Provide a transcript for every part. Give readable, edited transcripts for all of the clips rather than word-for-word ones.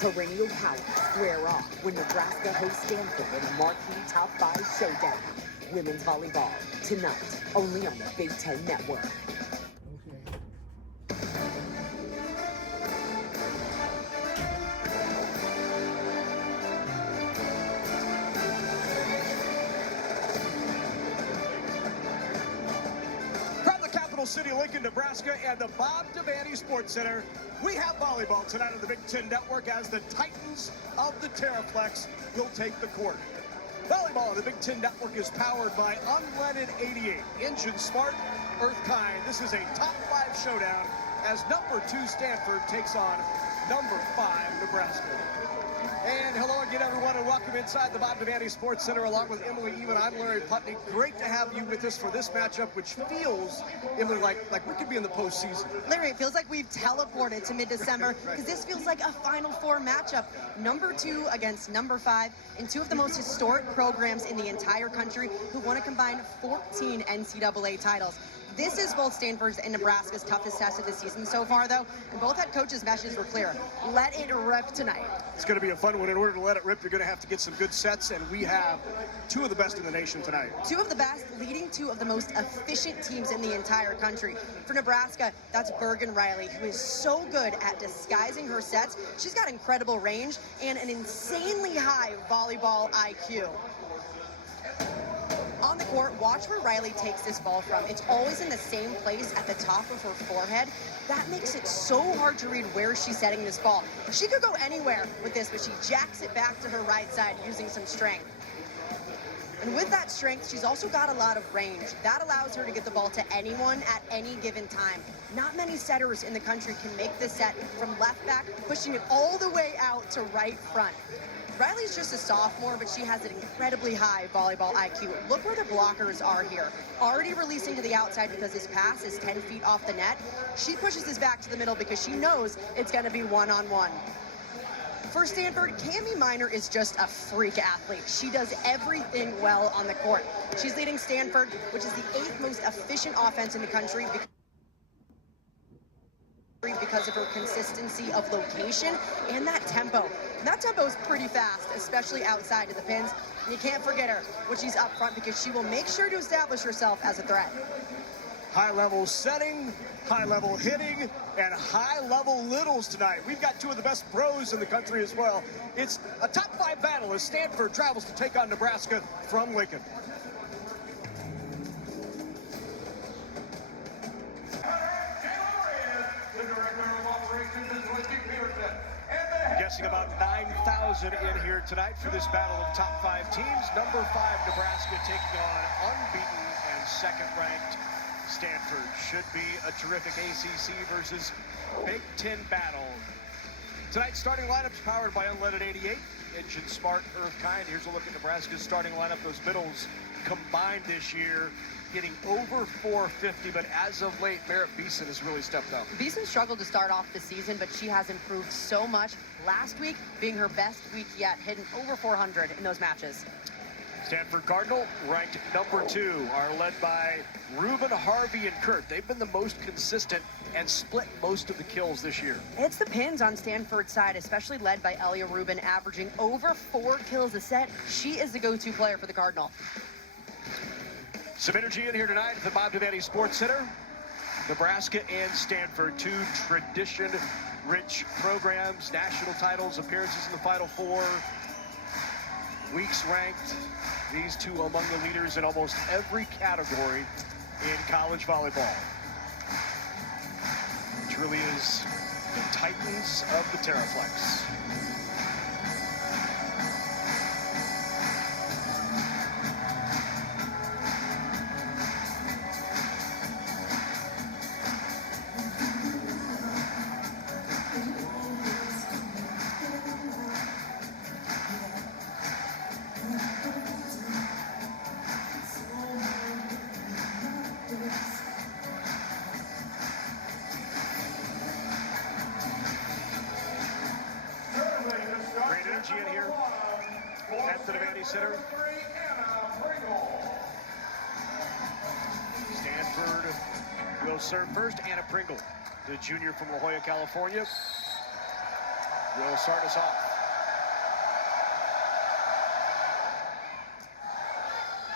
Perennial power square off when Nebraska hosts Stanford in a marquee top 5 showdown. Women's volleyball tonight, only on the Big Ten Network. City, Lincoln, Nebraska, and the Bob Devaney Sports Center. We have volleyball tonight on the Big Ten Network as the Titans of the Terraflex will take the court. Volleyball on the Big Ten Network is powered by Unleaded 88, Engine Smart, Earth Kind. This is a top 5 showdown as number 2 Stanford takes on number 5 Nebraska. And hello again, everyone, and welcome inside the Bob Devaney Sports Center along with Emily Even. I'm Larry Putney. Great to have you with us for this matchup, which feels, Emily, like we could be in the postseason. Larry, it feels like we've teleported to mid-December because this feels like a Final Four matchup. Number 2 against number 5 in 2 of the most historic programs in the entire country who won a combined 14 NCAA titles. This is both Stanford's and Nebraska's toughest test of the season so far, though, and both head coaches' messages were clear. Let it rip tonight. It's going to be a fun one. In order to let it rip, you're going to have to get some good sets, and we have 2 of the best in the nation tonight. 2 of the best, leading 2 of the most efficient teams in the entire country. For Nebraska, that's Bergen Riley, who is so good at disguising her sets. She's got incredible range and an insanely high volleyball IQ. On the court, watch where Riley takes this ball from. It's always in the same place at the top of her forehead. That makes it so hard to read where she's setting this ball. She could go anywhere with this, but she jacks it back to her right side using some strength. And with that strength, she's also got a lot of range. That allows her to get the ball to anyone at any given time. Not many setters in the country can make this set from left back, pushing it all the way out to right front. Riley's just a sophomore, but she has an incredibly high volleyball IQ. Look where the blockers are here. Already releasing to the outside because his pass is 10 feet off the net. She pushes this back to the middle because she knows it's going to be one-on-one. For Stanford, Cami Minor is just a freak athlete. She does everything well on the court. She's leading Stanford, which is the 8th most efficient offense in the country because of her consistency of location and that tempo. And that tempo is pretty fast, especially outside of the pins. And you can't forget her when she's up front because she will make sure to establish herself as a threat. High-level setting, high-level hitting, and high-level littles tonight. We've got 2 of the best pros in the country as well. It's a top 5 battle as Stanford travels to take on Nebraska from Lincoln. Guessing about 9,000 in here tonight for this battle of top 5 teams. Number 5 Nebraska taking on unbeaten and second-ranked Stanford. Should be a terrific ACC versus Big Ten battle. Tonight's starting lineup's powered by Unleaded 88, Engine Smart, Earth Kind. Here's a look at Nebraska's starting lineup. Those middles combined this year, hitting over 450, but as of late, Merritt Beeson has really stepped up. Beeson struggled to start off the season, but she has improved so much. Last week being her best week yet, hitting over 400 in those matches. Stanford Cardinal, ranked number 2, are led by Ruben, Harvey, and Kurt. They've been the most consistent and split most of the kills this year. It's the pins on Stanford's side, especially led by Elia Rubin, averaging over 4 kills a set. She is the go-to player for the Cardinal. Some energy in here tonight at the Bob Devaney Sports Center. Nebraska and Stanford, 2 tradition-rich programs, national titles, appearances in the Final Four, weeks ranked. These 2 among the leaders in almost every category in college volleyball. It truly is the Titans of the Terraflex. In here at the Devaney Center. Stanford will serve first. Anna Pringle, the junior from La Jolla, California, will start us off.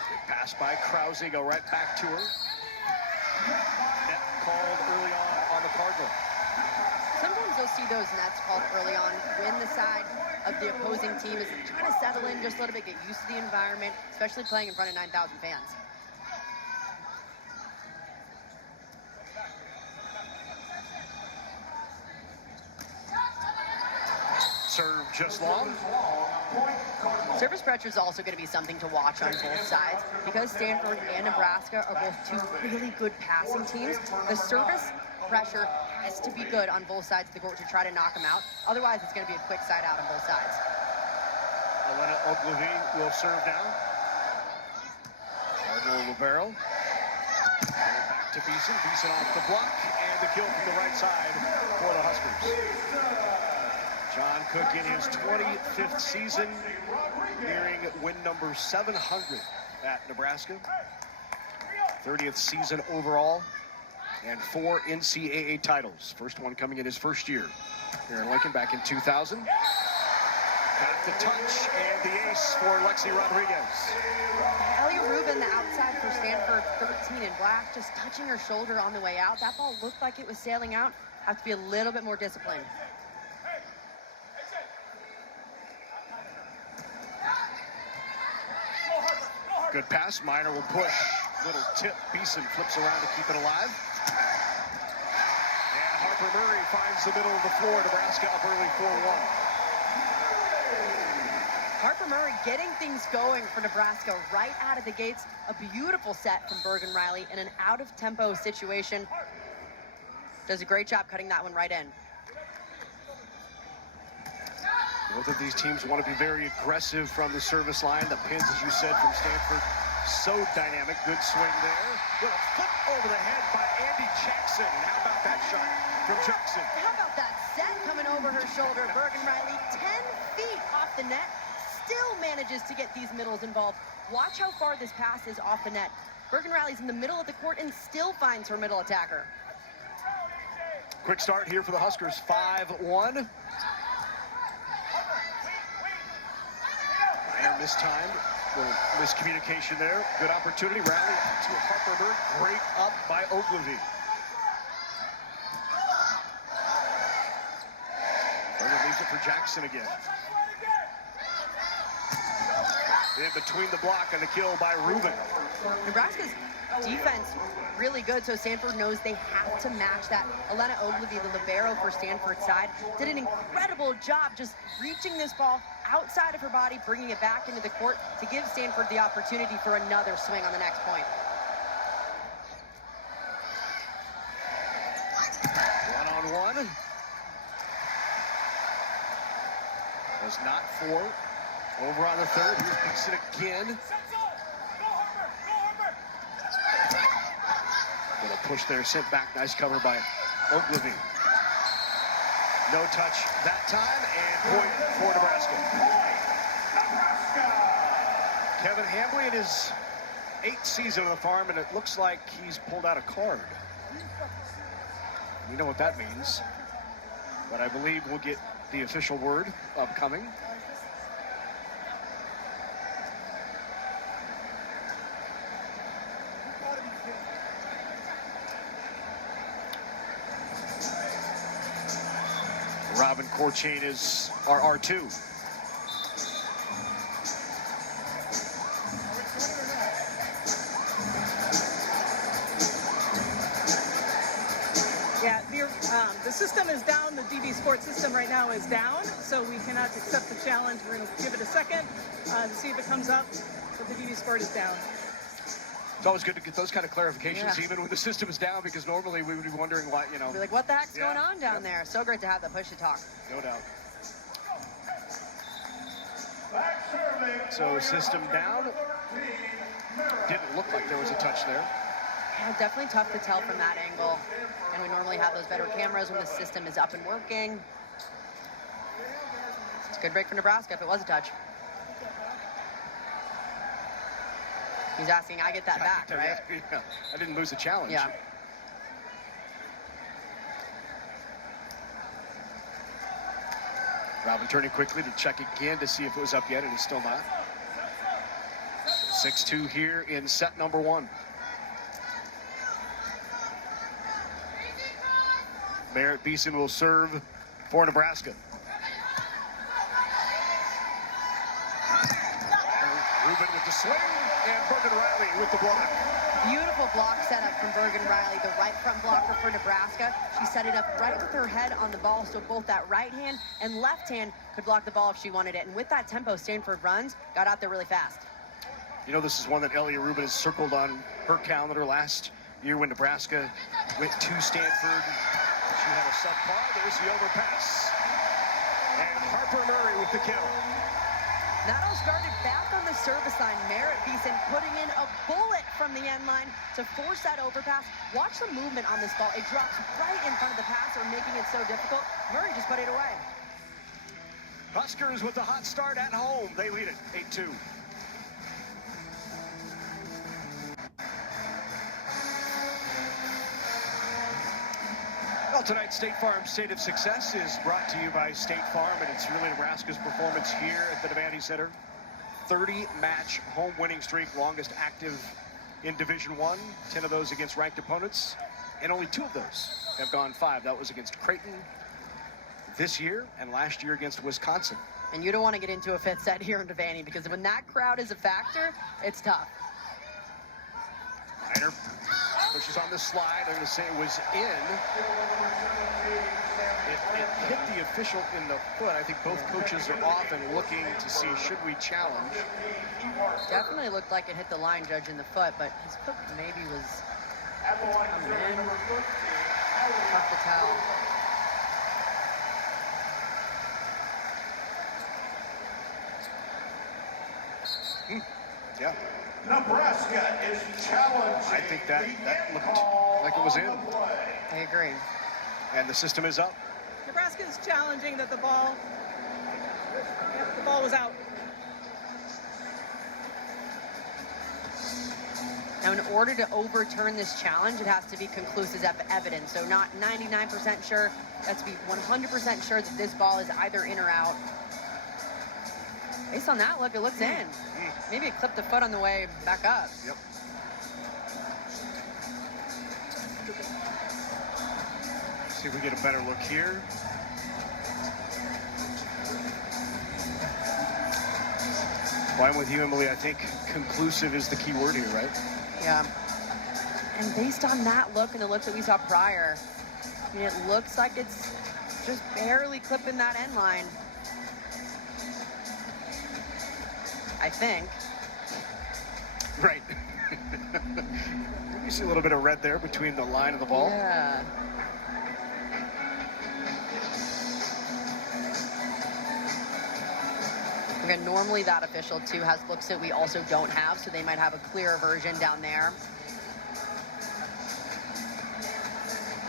Good pass by Krause, go right back to her. Net called early on the Cardinal. Sometimes you'll see those nets called early on when the side of the opposing team is trying to settle in just a little bit, get used to the environment, especially playing in front of 9,000 fans. Serve just long. Service pressure is also going to be something to watch on both sides because Stanford and Nebraska are both two really good passing teams. The service pressure has to be good on both sides of the court to try to knock them out. Otherwise, it's going to be a quick side out on both sides. Elena Ogilvie will serve now. Cardinal Libero. Back to Beeson. Beeson off the block, and the kill from the right side for the Huskers. John Cook in his 25th season, nearing win number 700 at Nebraska. 30th season overall, and 4 NCAA titles. First one coming in his first year here in Lincoln back in 2000. Got the touch and the ace for Lexi Rodriguez. Ellie Rubin, the outside for Stanford, 13 in black, just touching her shoulder on the way out. That ball looked like it was sailing out. Have to be a little bit more disciplined. Good pass. Minor will push. Little tip. Beeson flips around to keep it alive. And Harper Murray finds the middle of the floor. Nebraska up early 4-1. Harper Murray getting things going for Nebraska right out of the gates. A beautiful set from Bergen Riley in an out-of-tempo situation. Does a great job cutting that one right in. Both of these teams want to be very aggressive from the service line. The pins, as you said, from Stanford, so dynamic. Good swing there. Little flip over the head by Andy Jackson. And how about that shot from Jackson? How about that set coming over her shoulder? Bergen Riley 10 feet off the net. Still manages to get these middles involved. Watch how far this pass is off the net. Bergen Riley's in the middle of the court and still finds her middle attacker. Quick start here for the Huskers, 5-1. Mistimed, little miscommunication there. Good opportunity, rally to Harper Murray. Great up by Ogilvie. Bergen leaves it for Jackson again. In between the block and the kill by Rubin. Nebraska's defense really good, so Stanford knows they have to match that. Elena Ogilvie, the libero for Stanford's side, did an incredible job just reaching this ball outside of her body, bringing it back into the court to give Stanford the opportunity for another swing on the next point. One-on-one. Was not 4. Over on the third. Here's Beeson again. Little push there, sent back. Nice cover by Ogilvie. No touch that time, and point for Nebraska. Kevin Hambly in his 8th season on the farm, and it looks like he's pulled out a card. You know what that means, but I believe we'll get the official word upcoming. Robin Corchain is our R2. Yeah, the system is down. The DB Sports system right now is down, so we cannot accept the challenge. We're going to give it a second to see if it comes up, but the DB Sport is down. It's always good to get those kind of clarifications, even when the system is down, because normally we would be wondering why, you know. Be like, what the heck's going on down there? So great to have the push to talk. No doubt. So system down. Didn't look like there was a touch there. Yeah, definitely tough to tell from that angle. And we normally have those better cameras when the system is up and working. It's a good break for Nebraska if it was a touch. He's asking, I get that back, right? Yeah, I didn't lose the challenge. Yeah. Robin turning quickly to check again to see if it was up yet. It is still not. 6-2 here in set number 1. Merritt Beeson will serve for Nebraska. Rubin with the swing, and Bergen Riley with the block. Beautiful block setup from Bergen Riley, the right front blocker for Nebraska. She set it up right with her head on the ball, so both that right hand and left hand could block the ball if she wanted it. And with that tempo, Stanford runs, got out there really fast. You know, this is one that Elliot Rubin has circled on her calendar last year when Nebraska went to Stanford. She had a subpar. There's the overpass. And Harper Murray with the kill. Not all started back on the service line. Merritt Beeson putting in a bullet from the end line to force that overpass. Watch the movement on this ball. It drops right in front of the passer, making it so difficult. Murray just put it away. Huskers with a hot start at home. They lead it 8-2. Well, tonight's State Farm State of Success is brought to you by State Farm, and it's really Nebraska's performance here at the Devaney Center. 30-match home winning streak, longest active in Division I. 10 of those against ranked opponents, and only 2 of those have gone 5. That was against Creighton this year and last year against Wisconsin. And you don't want to get into a 5th set here in Devaney, because when that crowd is a factor, it's tough. Ryder pushes on the slide. I'm going to say it was in. It hit the official in the foot. I think both coaches are off and looking to see, should we challenge? Definitely looked like it hit the line judge in the foot, but his foot maybe was coming in. Tough to tell. Yeah. Nebraska is challenging. I think that looked like it was in. I agree. And the system is up. Nebraska is challenging that the ball was out. Now, in order to overturn this challenge, it has to be conclusive evidence. So not 99% sure. It has to be 100% sure that this ball is either in or out. Based on that look, it looks in. Maybe it clipped the foot on the way back up. Yep. See if we get a better look here. Well, I'm with you, Emily. I think conclusive is the key word here, right? Yeah. And based on that look and the look that we saw prior, I mean, it looks like it's just barely clipping that end line. I think. Right. You see a little bit of red there between the line and the ball. Yeah. Again, normally that official too has looks that we also don't have, so they might have a clearer version down there.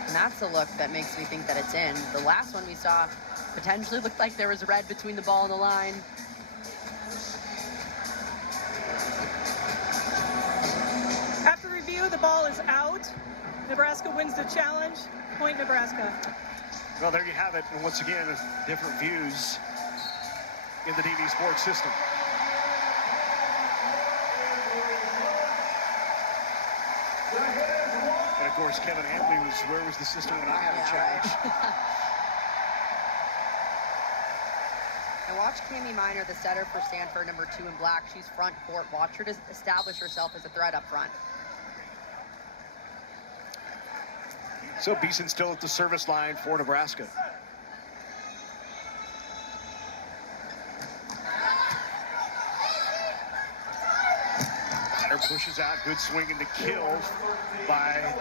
And that's the look that makes me think that it's in. The last one we saw potentially looked like there was red between the ball and the line. After review, the ball is out. Nebraska wins the challenge. Point Nebraska. Well, there you have it. And once again, different views in the DV Sports system. And of course, Kevin Hamley was, where was the system when I had a challenge? Right. And watch Cami Minor, the setter for Stanford, number 2 in black. She's front court. Watch her to establish herself as a threat up front. So Beeson still at the service line for Nebraska. Ryder pushes out, good swing into kill by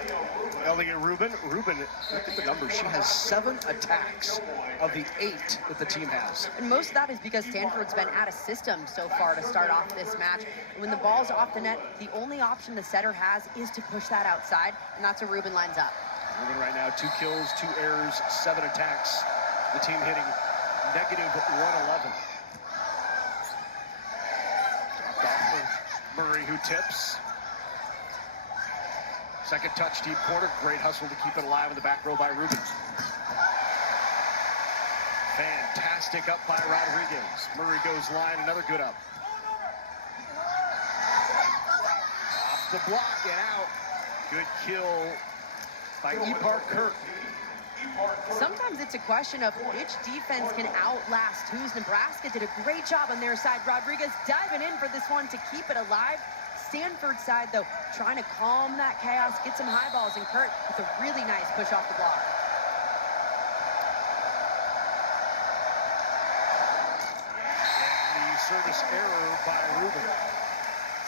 Elliot Rubin. Rubin, look at the numbers. She has 7 attacks of the 8 that the team has. And most of that is because Stanford's been out of system so far to start off this match. And when the ball's off the net, the only option the setter has is to push that outside, and that's where Rubin lines up. Rubin right now, 2 kills, 2 errors, 7 attacks. The team hitting negative 111. Murray, who tips. Second touch, deep corner. Great hustle to keep it alive in the back row by Rubin. Fantastic up by Rodriguez. Murray goes line, another good up. Off the block and out. Good kill by Ipar Kirk. Sometimes it's a question of which defense can outlast whose. Nebraska did a great job on their side. Rodriguez diving in for this one to keep it alive. Stanford side, though, trying to calm that chaos, get some high balls, and Kurt with a really nice push off the block. And the service error by Rubin.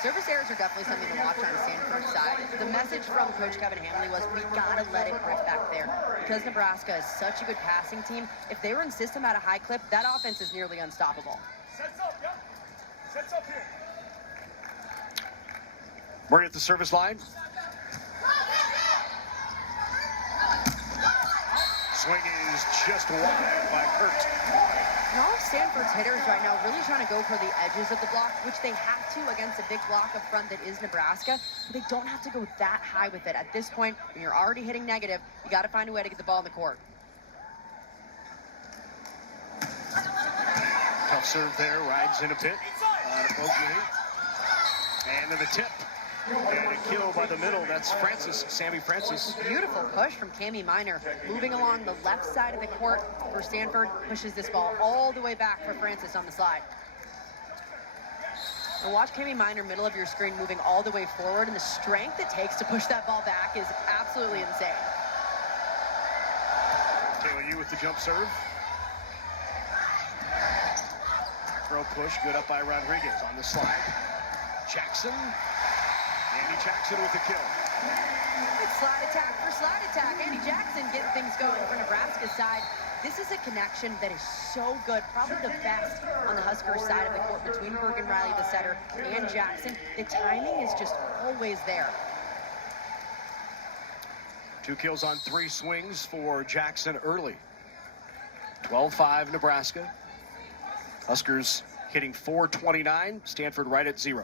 Service errors are definitely something to watch on the Stanford side. The message from Coach Kevin Hamley was, we gotta let it rip back there. Because Nebraska is such a good passing team, if they were in system at a high clip, that offense is nearly unstoppable. Sets up, yep. Sets up here. Murray at the service line. Swing is just wide by Kurt. And all of Stanford's hitters right now really trying to go for the edges of the block, which they have to against a big block up front that is Nebraska. But they don't have to go that high with it. At this point, when you're already hitting negative, you got to find a way to get the ball in the court. Tough serve there, rides in a bit on Oakley. And then the tip. And a kill by the middle. That's Francis, Sammy Francis. Beautiful push from Cami Minor. Moving along the left side of the court for Stanford. Pushes this ball all the way back for Francis on the slide. And watch Cami Minor, middle of your screen, moving all the way forward. And the strength it takes to push that ball back is absolutely insane. Taylor Yu with the jump serve. Throw push, good up by Rodriguez on the slide. Jackson. Andy Jackson with the kill. It's slide attack for slide attack. Andy Jackson getting things going for Nebraska's side. This is a connection that is so good, probably the best on the Huskers side of the court between Bergen Riley, the setter, and Jackson. The timing is just always there. 2 kills on 3 swings for Jackson early. 12-5 Nebraska. Huskers hitting .429, Stanford right at 0.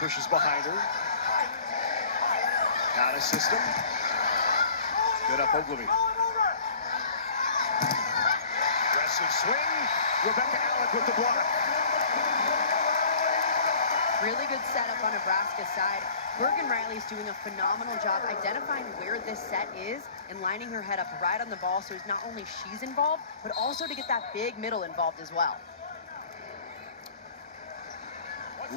Pushes behind her. Out of system. Good up Ogilvy. Aggressive swing. Rebecca Alec with the block. Really good setup on Nebraska's side. Bergen Riley's doing a phenomenal job identifying where this set is and lining her head up right on the ball so not only she's involved, but also to get that big middle involved as well.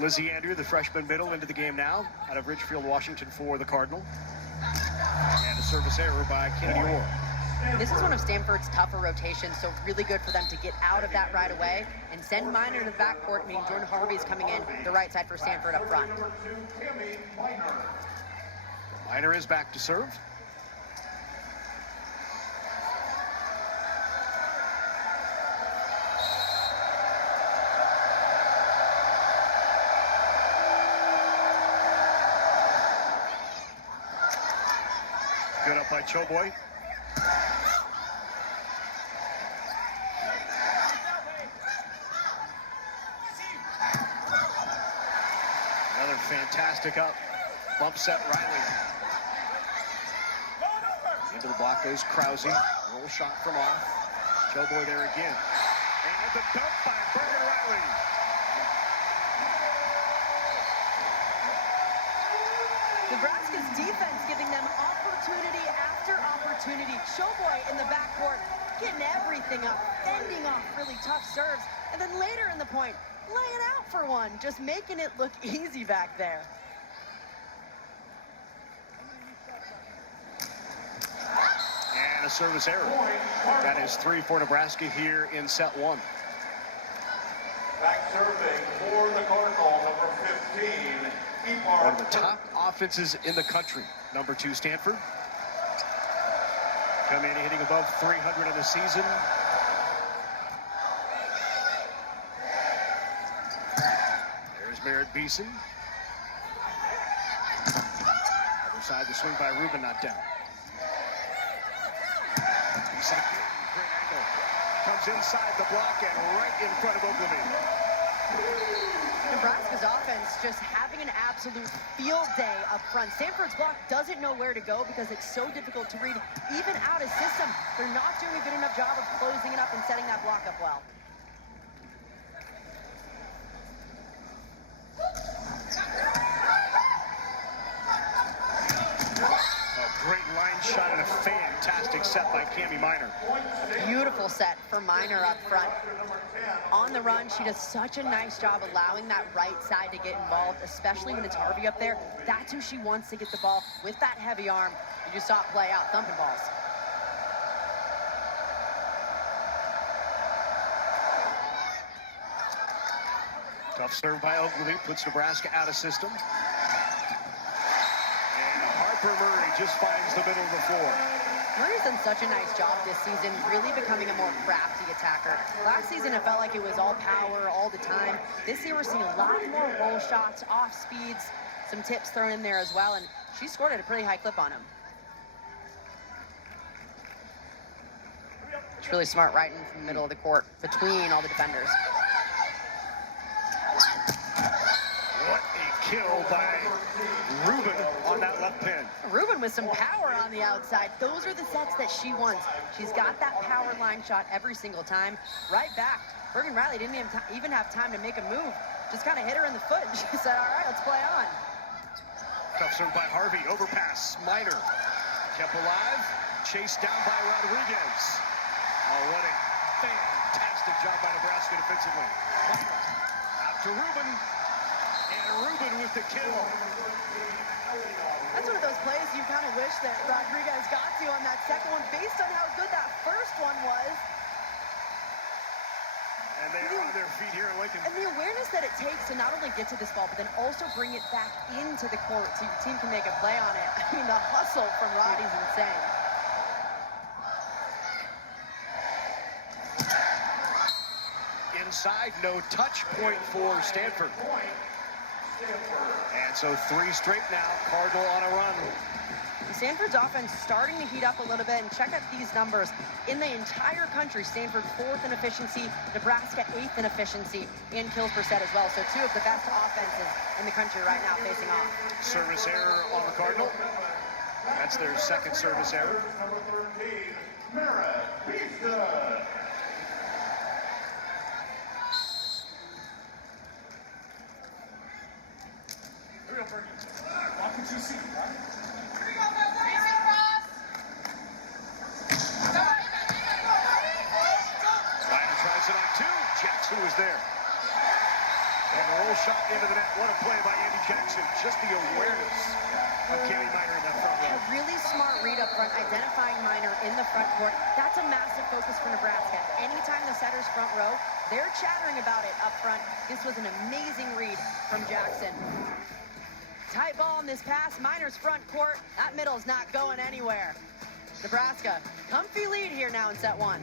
Lizzie Andrew, the freshman middle, into the game now, out of Ridgefield, Washington for the Cardinal. And a service error by Kennedy Orr. This is one of Stanford's tougher rotations, so really good for them to get out of that right away and send Minor to the backcourt, meaning Jordan Harvey is coming in the right side for Stanford up front. Minor is back to serve. Good up by Choboy. Another fantastic up. Bump set Riley. Into the block goes Krause. Roll shot from off. Choboy there again. And the dump by Bergen Riley. Nebraska's defense giving them opportunity after opportunity. Choboy in the backcourt getting everything up, fending off really tough serves, and then later in the point, laying out for one, just making it look easy back there. And a service error. That is 3 for Nebraska here in set 1. Back serving for the Cardinal, number 15. One of the top offenses in the country. Number 2, Stanford. Come in hitting above 300 in the season. There's Merritt Beeson. Other side, the swing by Rubin not down. Beeson, great angle. Comes inside the block and right in front of Ogilvy. Nebraska's offense just having an absolute field day up front. Stanford's block doesn't know where to go because it's so difficult to read. Even out of system, they're not doing a good enough job of closing it up and setting that block up well. Great line shot and a fantastic set by Cami Minor. Beautiful set for Minor up front. On the run, she does such a nice job allowing that right side to get involved, especially when it's Harvey up there. That's who she wants to get the ball with that heavy arm. You just saw it play out, thumping balls. Tough serve by Oakley, puts Nebraska out of system. Murray just finds the middle of the floor. Murray's done such a nice job this season, really becoming a more crafty attacker. Last season, it felt like it was all power all the time. This year, we're seeing a lot more roll shots, off speeds, some tips thrown in there as well, and she scored at a pretty high clip on him. It's really smart right in from the middle of the court, between all the defenders. What a kill by Ruben on that left pin. Ruben with some power on the outside. Those are the sets that she wants. She's got that power line shot every single time. Right back. Bergen Riley didn't even have time to make a move. Just kind of hit her in the foot, and she said, all right, let's play on. Tough serve by Harvey. Overpass. Minor kept alive. Chased down by Rodriguez. Oh, what a fantastic job by Nebraska defensively. Minor out to Ruben. And Ruben with the kill. That's one of those plays you kind of wish that Rodriguez got to on that second one based on how good that first one was. And they are on their feet here in Lincoln. And the awareness that it takes to not only get to this ball, but then also bring it back into the court so your team can make a play on it. I mean, the hustle from Roddy's insane. Inside, no touch point for Stanford. And so 3 straight now, Cardinal on a run. Stanford's offense starting to heat up a little bit, and check out these numbers. In the entire country, Stanford 4th in efficiency, Nebraska 8th in efficiency, and kills per set as well. So 2 of the best offenses in the country right now facing off. Service error on the Cardinal. That's their second service error. Number 13, Mara Pista. Who was there? And a roll shot into the net. What a play by Andy Jackson. Just the awareness of Cami Minor in that front row. A really smart read up front, identifying Minor in the front court. That's a massive focus for Nebraska. Anytime the setter's front row, they're chattering about it up front. This was an amazing read from Jackson. Tight ball in this pass. Minor's front court. That middle's not going anywhere. Nebraska, comfy lead here now in set 1.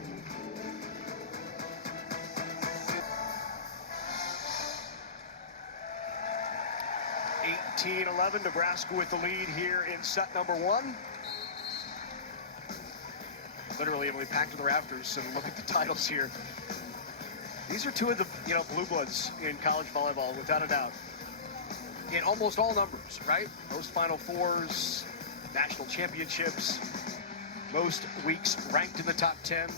18-11, Nebraska with the lead here in set number 1. Literally, Emily, packed to the rafters, and look at the titles here. These are 2 of the, blue bloods in college volleyball, without a doubt. In almost all numbers, right? Most Final Fours, national championships, most weeks ranked in the top 10.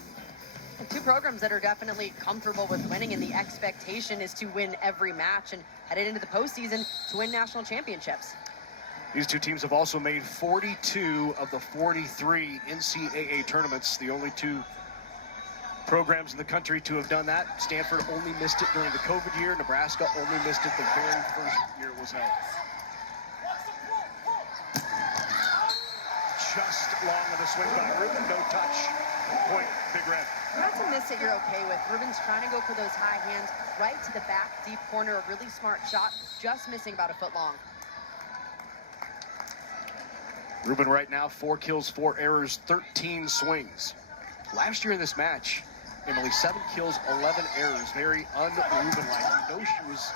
And 2 programs that are definitely comfortable with winning, and the expectation is to win every match and headed into the postseason to win national championships. These 2 teams have also made 42 of the 43 NCAA tournaments, the only 2 programs in the country to have done that. Stanford only missed it during the COVID year. Nebraska only missed it the very first year it was held. Just long of the swing by Ruben, no touch. Point, Big Red. That's a miss that you're okay with. Ruben's trying to go for those high hands right to the back deep corner. A really smart shot, just missing about a foot long. Ruben right now, 4 kills, 4 errors, 13 swings. Last year in this match, Emily, 7 kills, 11 errors. Very un-Ruben-like. You know she was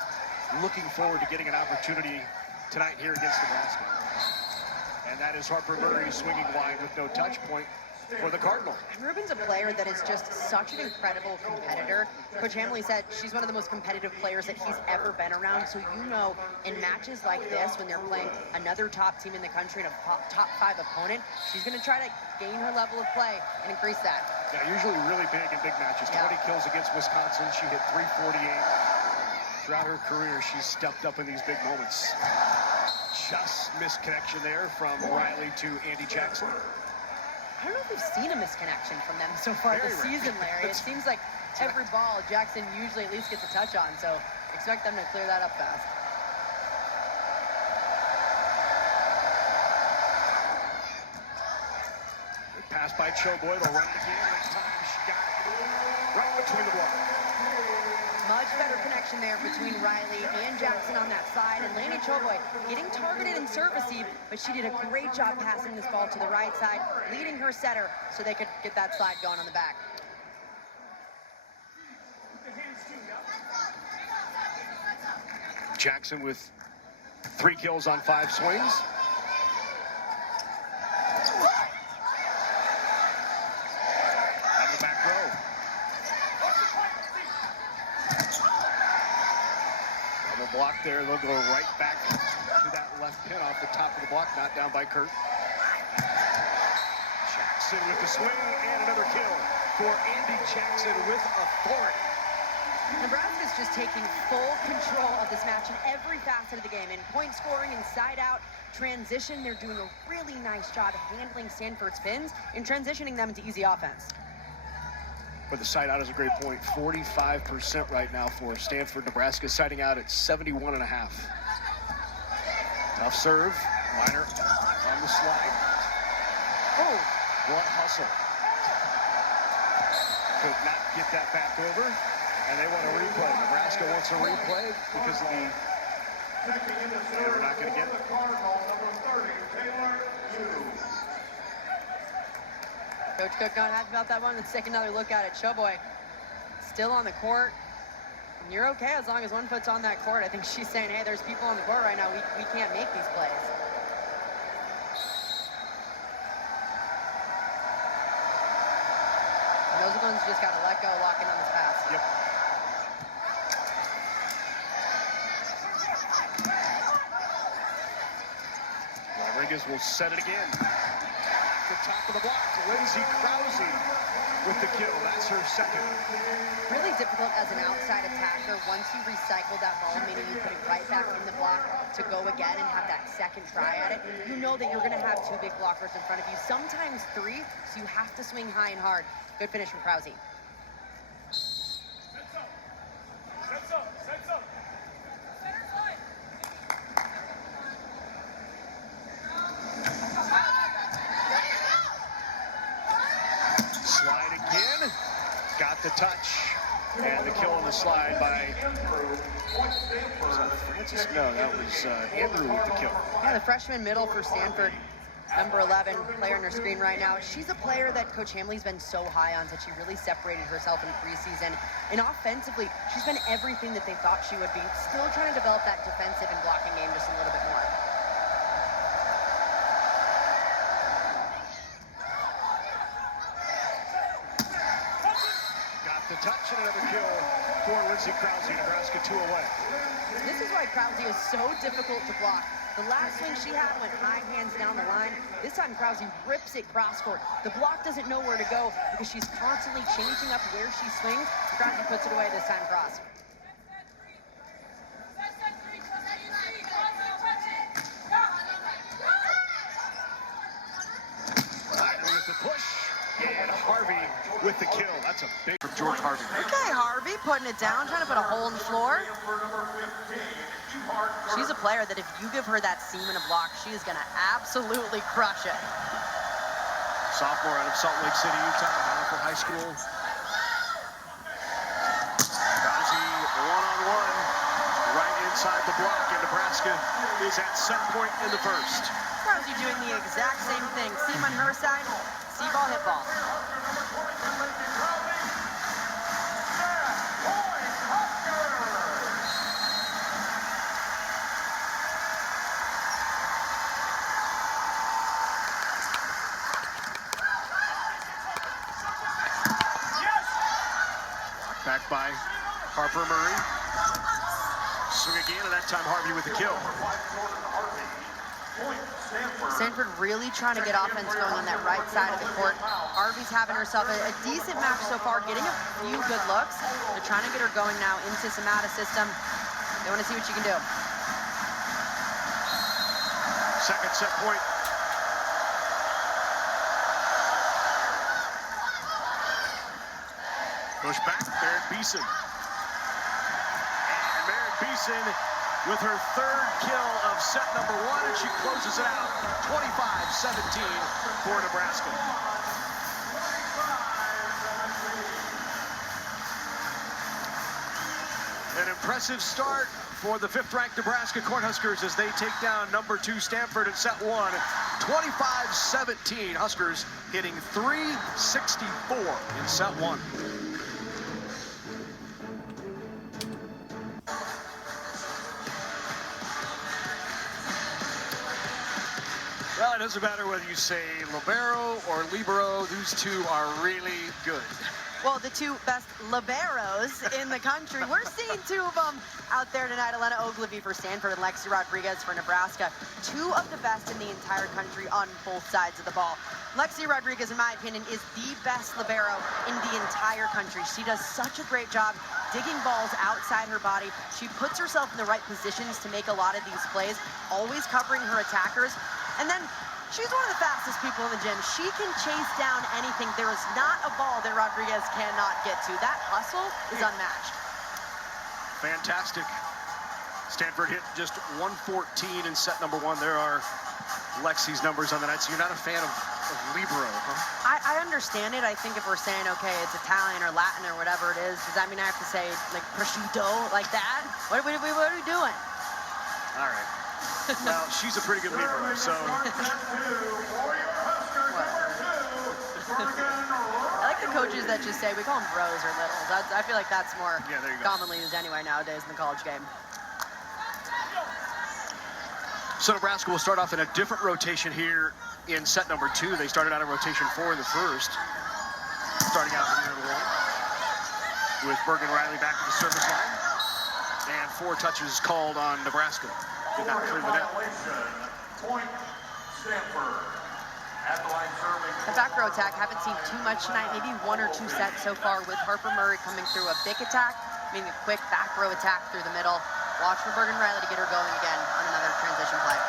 looking forward to getting an opportunity tonight here against Nebraska. And that is Harper Murray swinging wide with no touch point. for the Cardinal. Ruben's a player that is just such an incredible competitor. Coach Hamley said she's one of the most competitive players that he's ever been around. So you know, in matches like this, when they're playing another top team in the country and a top 5 opponent, she's going to try to gain her level of play and increase that. Yeah, usually really big in big matches. 20 kills against Wisconsin. She hit .348. Throughout her career, she's stepped up in these big moments. Just missed connection there from Riley to Andy Jackson. I don't know if we've seen a misconnection from them so far this season, Larry. It seems like every ball Jackson usually at least gets a touch on, so expect them to clear that up fast. Good pass by Choboy. They'll run it again. Next time she got it right between the block. Much better connection there between Riley and Jackson on that side. And Laney Choboy getting targeted in service eve, but she did a great job passing this ball to the right side, leading her setter so they could get that slide going on the back. Jackson with 3 kills on 5 swings. Out of the back row. Double block there. They'll go right back to that left pin off the top of the block, not down by Kurt. Jackson with the swing and another kill for Andy Jackson with authority. Nebraska's just taking full control of this match in every facet of the game. In point scoring, inside out, transition, they're doing a really nice job handling Stanford's spins and transitioning them into easy offense. But the side out is a great point. 45% right now for Stanford. Nebraska siding out at 71.5. Tough serve. Minor on the slide. Oh, what hustle. Could not get that back over. And they want a replay. Nebraska wants a replay because of the... We're not going to get it. Coach Cook not happy about that one. Let's take another look at it. Choboy still on the court. And you're okay as long as one foot's on that court. I think she's saying, hey, there's people on the court right now. We can't make these plays. And those are the ones you just got to let go, lock in on this pass. Yep. Rodriguez will set it again. The top of the block, Lindsay Krause with the kill. That's her second. Really difficult as an outside attacker. Once you recycle that ball, meaning you put it right back in the block to go again and have that second try at it, you know that you're going to have 2 big blockers in front of you, sometimes 3, so you have to swing high and hard. Good finish from Krause. Slide again. Got the touch. And the kill on the slide by... Was that Francis? No, that was Andrew with the kill. Yeah, the freshman middle for Stanford, number 11, player on her screen right now. She's a player that Coach Hamley's been so high on, that she really separated herself in preseason. And offensively, she's been everything that they thought she would be. Still trying to develop that defensive and blocking game just a little bit more. The touch and another kill for Lindsay Krause. Nebraska 2 away. This is why Krause is so difficult to block. The last swing she had went high hands down the line. This time Krause rips it cross court. The block doesn't know where to go because she's constantly changing up where she swings. Krause puts it away this time cross. With the push. And Harvey with the kill. That's a big from George Harvey. Okay, Harvey putting it down, trying to put a hole in the floor. She's a player that if you give her that seam in a block, she is going to absolutely crush it. Sophomore out of Salt Lake City, Utah, Bountiful High School. Krause one-on-one right inside the block, and Nebraska is at set point in the first. Krause doing the exact same thing. Seam on her side, see ball, hit ball. by Harper Murray. Swing again, and that time Harvey with the kill. Stanford really trying to get offense going on that right side of the court. Harvey's having herself a decent match so far, getting a few good looks. They're trying to get her going now into Semata's system. They want to see what she can do. Second set point. Push back, Merritt Beeson. And Merritt Beeson with her third kill of set number 1, and she closes it out 25-17 for Nebraska. An impressive start for the 5th-ranked Nebraska Cornhuskers as they take down number 2 Stanford in set 1, 25-17. Huskers hitting 364 in set 1. Well, it doesn't matter whether you say libero or libero. These two are really good. Well, the two best liberos in the country. We're seeing two of them out there tonight. Elena Ogilvie for Stanford and Lexi Rodriguez for Nebraska. Two of the best in the entire country on both sides of the ball. Lexi Rodriguez, in my opinion, is the best libero in the entire country. She does such a great job digging balls outside her body. She puts herself in the right positions to make a lot of these plays, always covering her attackers. And then she's one of the fastest people in the gym. She can chase down anything. There is not a ball that Rodriguez cannot get to. That hustle is unmatched. Fantastic. Stanford hit just 114 in set number 1. There are Lexi's numbers on the night. So you're not a fan of libero, huh? I understand it. I think if we're saying, okay, it's Italian or Latin or whatever it is, does that mean I have to say, like, prosciutto, like that? What are we doing? All right. Well, she's a pretty good libero, so. I like the coaches that just say, we call them bros or littles. I feel like that's more commonly used anyway nowadays in the college game. So Nebraska will start off in a different rotation here in set number 2. They started out in rotation 4 in the first. Starting out in the one with Bergen Riley back to the service line. And 4 touches called on Nebraska. Did not clear the net. Point Stanford. At the line serving. The back row attack, haven't seen too much tonight. Maybe 1 or 2 sets so far with Harper Murray coming through a big attack, maybe a quick back row attack through the middle. Watch for Bergen Riley to get her going again on another transition play.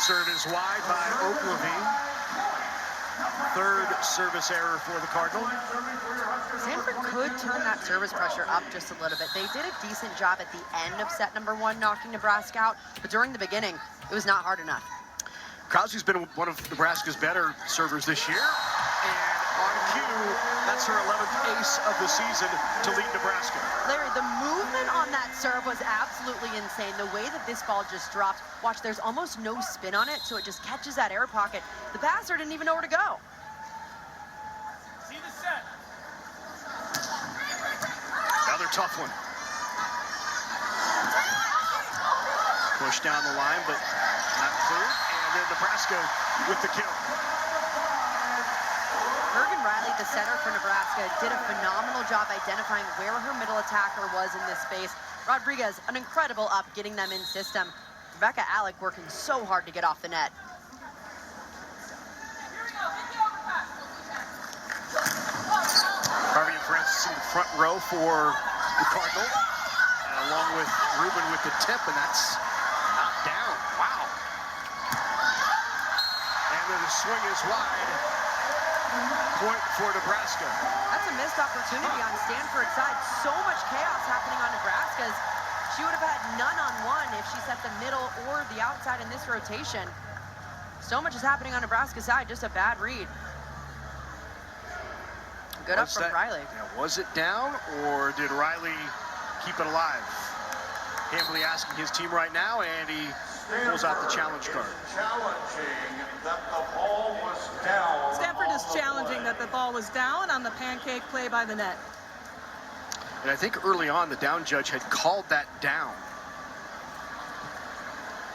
Serve is wide by Ogilvie. Third service error for the Cardinal. Stanford could turn that service pressure up just a little bit. They did a decent job at the end of set number 1, knocking Nebraska out, but during the beginning, it was not hard enough. Krause's been one of Nebraska's better servers this year, and on cue, that's her 11th ace of the season to lead Nebraska. Larry, the movement on that serve was absolutely insane. The way that this ball just dropped, watch, there's almost no spin on it, so it just catches that air pocket. The passer didn't even know where to go. See the set. Another tough one. Push down the line, but not clear. And then Nebraska with the kill. Bergen Riley, the setter for Nebraska, did a phenomenal job identifying where her middle attacker was in this space. Rodriguez, an incredible up, getting them in system. Rebecca Alec working so hard to get off the net. Harvey and Francis in the front row for the Cardinal, along with Ruben with the tip, and that's not down. Wow. And then the swing is wide. Point for Nebraska. That's a missed opportunity on Stanford's side. So much chaos happening on Nebraska's. She would have had none-on-one if she set the middle or the outside in this rotation. So much is happening on Nebraska's side. Just a bad read. Good up from Riley. Yeah, was it down, or did Riley keep it alive? Hambley asking his team right now, and he pulls out the challenge card. Challenging that the ball was down. Stanford is challenging that the ball was down on the pancake play by the net. And I think early on, the down judge had called that down.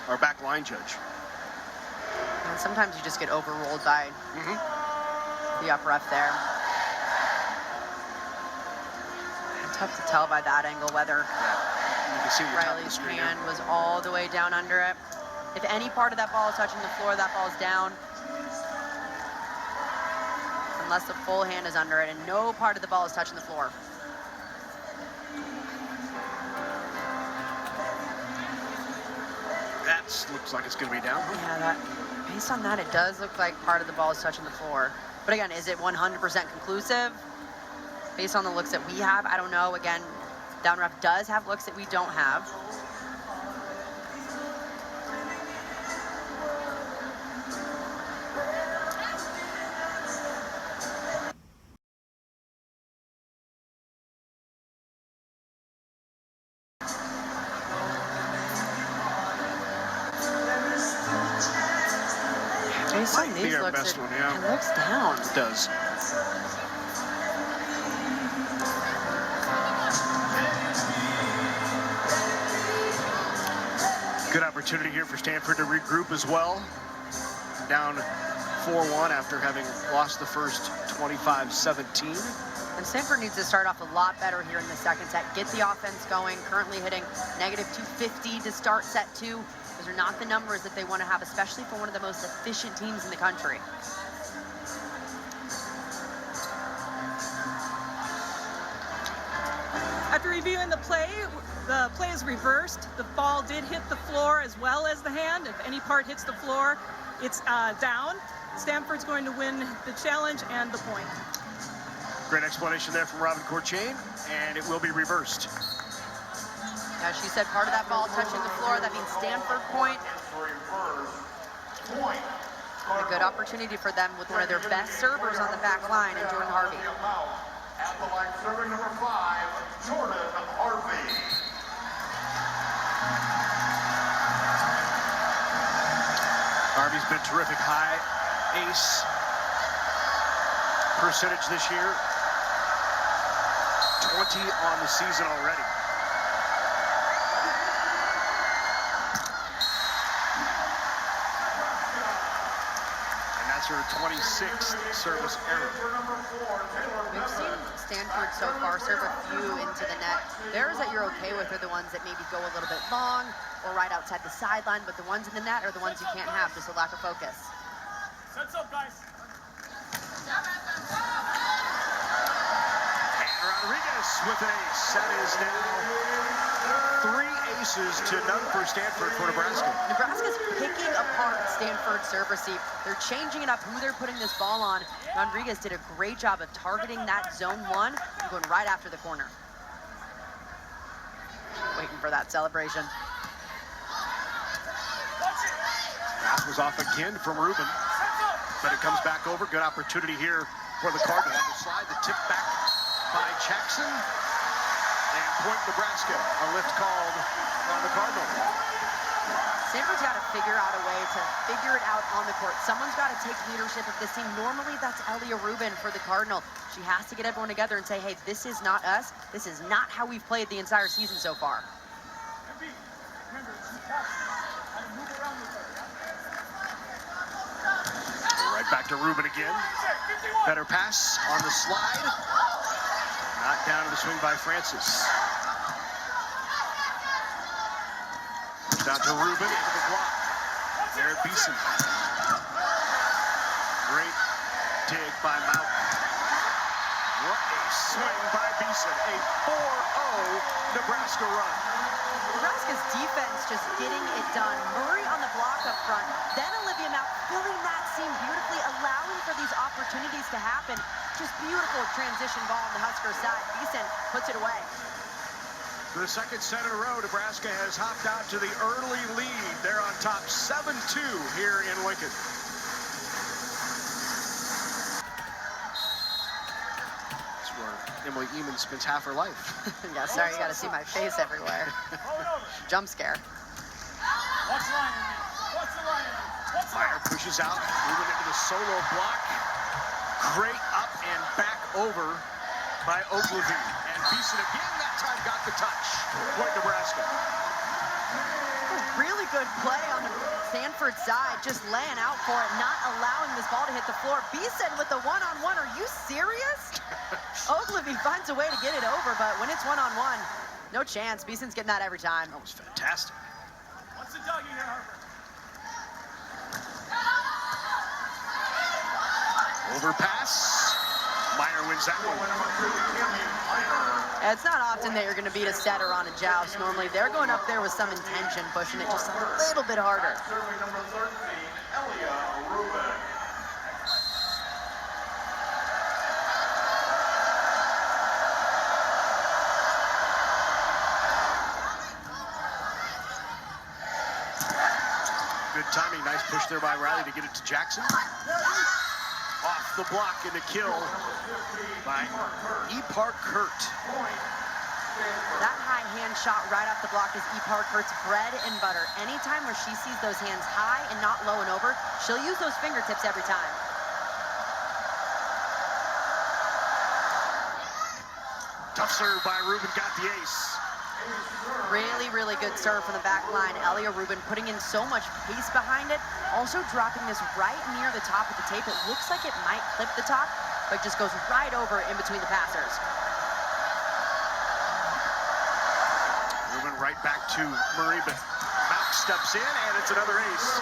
Our back line judge. And sometimes you just get overruled by the up ref there. Tough to tell by that angle whether You can see the top of the Riley's screen hand there. was all the way down under it. If any part of that ball is touching the floor, that ball's down. Unless the full hand is under it, and no part of the ball is touching the floor. That looks like it's going to be down. Yeah, based on that, it does look like part of the ball is touching the floor. But again, is it 100% conclusive? Based on the looks that we have, I don't know. Again, down ref does have looks that we don't have. Based on these Our looks, best one, yeah. it looks down. It does. Good opportunity here for Stanford to regroup as well. Down 4-1 after having lost the first 25-17. And Stanford needs to start off a lot better here in the second set. Get the offense going. Currently hitting -250 to start set 2. Those are not the numbers that they want to have, especially for one of the most efficient teams in the country. After reviewing the play is reversed. The ball did hit the floor as well as the hand. If any part hits the floor, it's down. Stanford's going to win the challenge and the point. Great explanation there from Robin Courchain, and it will be reversed. Yeah, she said part of that ball touching the floor. That means Stanford point. A good opportunity for them with one of their best servers on the back line in Jordan Harvey. At the line, serving number 5, Jordan Harvey. Harvey's been terrific. High ace percentage this year. 20 on the season already. And that's her 26th service error. We've seen Stanford so far serve a few into the net. Theirs that you're okay with are the ones that maybe go a little bit long or right outside the sideline, but the ones in the net are the ones you can't have, just a lack of focus. Sets up, guys. And Rodriguez with an ace. That is now 3 aces to none for Stanford for Nebraska. Nebraska's picking apart Stanford's serve receive. They're changing it up who they're putting this ball on. Rodriguez did a great job of targeting that zone 1 and going right after the corner. Waiting for that celebration. Pass was off again from Rubin, but it comes back over. Good opportunity here for the Cardinal on the slide. The tip back by Jackson. And point Nebraska. A lift called on the Cardinal. Stanford's got to figure out a way to figure it out on the court. Someone's got to take leadership of this team. Normally, that's Elia Rubin for the Cardinal. She has to get everyone together and say, hey, this is not us. This is not how we've played the entire season so far. Right back to Rubin again. Better pass on the slide. Knocked down to the swing by Francis. Down to Rubin into the block. There, Beeson. Great dig by Mountain. What a swing by Beeson. A 4-0 Nebraska run. Nebraska's defense just getting it done. Murray on the block up front, then Olivia Mount filling that seam beautifully, allowing for these opportunities to happen. Just beautiful transition ball on the Husker side. Beeson puts it away. For the second set in a row, Nebraska has hopped out to the early lead. They're on top 7-2 here in Lincoln. That's where Emily Eamon spends half her life. Yeah, sorry, you got to see my face everywhere. Jump scare. Watch the line, Andy. Watch the line, Andy. Watch the line. Fire pushes out, moving into the solo block. Great up and back over by Ogilvie. And Beeson again that time got the touch. Point Nebraska. Really good play on the Stanford side, just laying out for it, not allowing this ball to hit the floor. Beeson with the one-on-one. Are you serious? Ogilvy finds a way to get it over, but when it's one-on-one, no chance. Beeson's getting that every time. That was fantastic. What's the doggy here, Harper? Overpass. Minor wins that one. It's not often that you're going to beat a setter on a joust. Normally, they're going up there with some intention, pushing it just a little bit harder. Serving number 13, Elia Rubin. Good timing. Nice push there by Riley to get it to Jackson. Off the block and the kill by Epar Kurt. That high hand shot right off the block is Epar Kurt's bread and butter. Anytime where she sees those hands high and not low and over, she'll use those fingertips every time. Tough serve by Rubin, got the ace. Really, really good serve from the back line. Elia Rubin putting in so much pace behind it. Also dropping this right near the top of the tape. It looks like it might clip the top, but just goes right over in between the passers. Rubin right back to Murray, but Malk steps in, and it's another ace.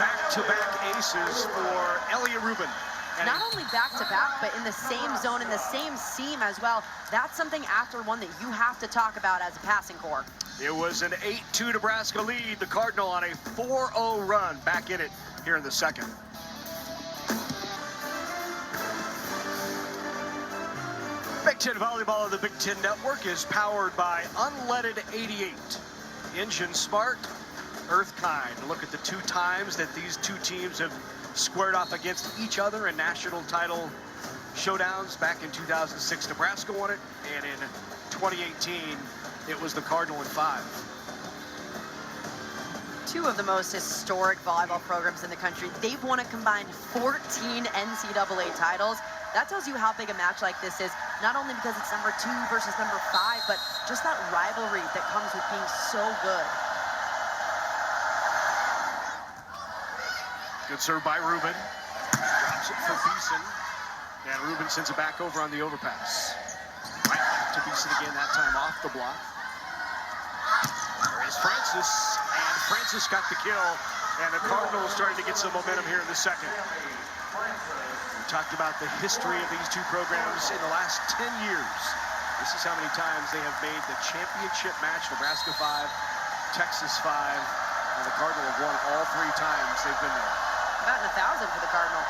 Back-to-back aces for Elia Rubin. And not only back-to-back, but in the same zone, in the same seam as well. That's something after one that you have to talk about as a passing core. it was an 8-2 Nebraska lead. The Cardinal on a 4-0 run. Back in it here in the second. Big Ten Volleyball of the Big Ten Network is powered by Unleaded 88. Engine smart, earth kind. Look at the 2 times that these 2 teams have squared off against each other in national title showdowns. Back in 2006, Nebraska won it, and in 2018, it was the Cardinal in 5. 2 of the most historic volleyball programs in the country. They've won a combined 14 NCAA titles. That tells you how big a match like this is, not only because it's number 2 versus number 5, but just that rivalry that comes with being so good. Good serve by Rubin. Drops it for Beeson. And Rubin sends it back over on the overpass. Right back to Beeson again, that time off the block. There is Francis. And Francis got the kill. And the Cardinals starting to get some momentum here in the second. We talked about the history of these 2 programs in the last 10 years. This is how many times they have made the championship match. Nebraska 5, Texas 5. And the Cardinal have won all 3 times they've been there. About 1,000 for the Cardinal.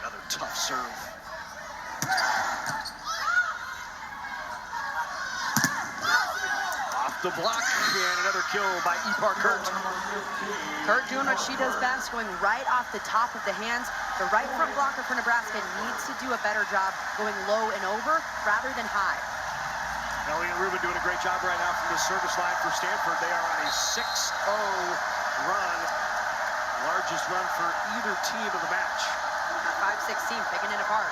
Another tough serve. Off the block, and another kill by Epar Kurt. Kurt doing what she does best, going right off the top of the hands. The right front blocker for Nebraska needs to do a better job going low and over rather than high. Elia Rubin doing a great job right now from the service line for Stanford. They are on a 6-0 run. Largest run for either team of the match. 5-16, picking it apart.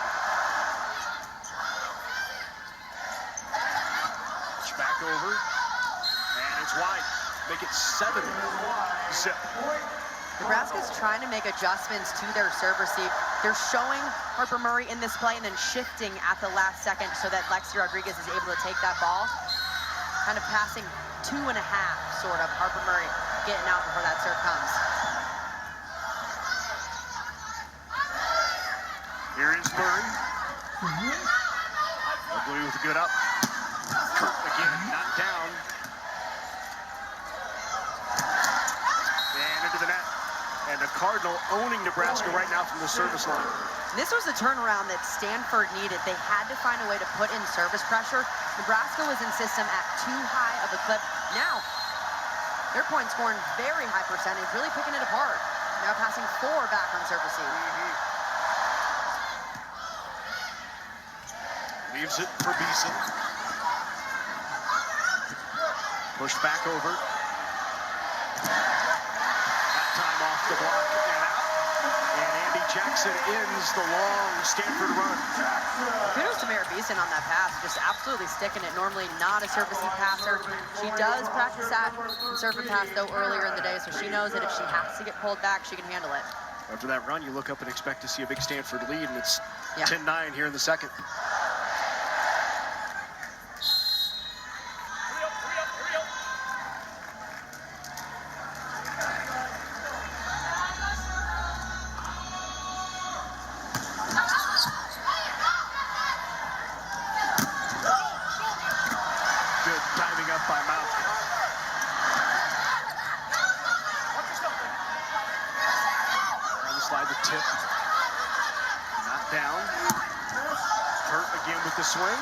Push back over, and it's wide. Make it 7-zip. Nebraska's trying to make adjustments to their serve receive. They're showing Harper Murray in this play and then shifting at the last second so that Lexi Rodriguez is able to take that ball. Kind of passing 2.5, sort of. Harper Murray getting out before that serve comes. Here is Murray. Ugly with a good up. Kurt again, not down. And into the net. And the Cardinal owning Nebraska right now from the service line. This was the turnaround that Stanford needed. They had to find a way to put in service pressure. Nebraska was in system at too high of a clip. Now, their point scoring very high percentage, really picking it apart. Now passing 4 back on serve receive. Leaves it for Beeson. Pushed back over. That time off the block and out. And Andy Jackson ends the long Stanford run. Kudos to Mary Beeson on that pass, just absolutely sticking it. Normally not a servicing passer. She does practice that serve and pass though earlier in the day, so she knows that if she has to get pulled back, she can handle it. After that run, you look up and expect to see a big Stanford lead, and it's 10-9 here in the second. Slide the tip. Not down. Hurt again with the swing.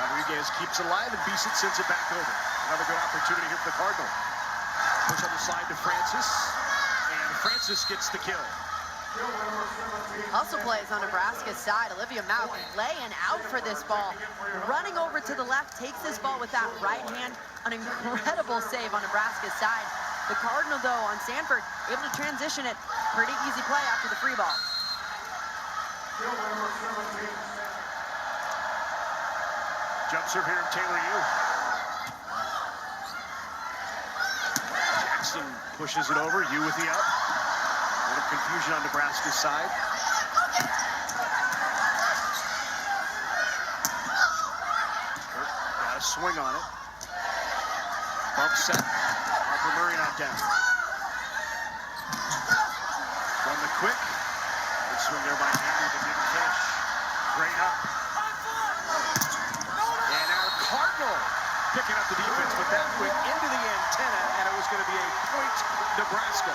Rodriguez keeps it alive, and Beeson sends it back over. Another good opportunity here for the Cardinal. Push on the slide to Francis, and Francis gets the kill. Hustle plays on Nebraska's side. Olivia Mauk laying out for this ball. Running over to the left, takes this ball with that right hand. An incredible save on Nebraska's side. The Cardinal, though, on Stanford, able to transition it. Pretty easy play after the free ball. Jump serve here, Taylor Yu. Jackson pushes it over. Yu with the up. A little confusion on Nebraska's side. Got a swing on it. Bump set. Murray not down. Run the quick. Good swing there by Andrew, but didn't finish. Great up. And our Cardinal picking up the defense, but that went into the antenna, and it was going to be a point Nebraska.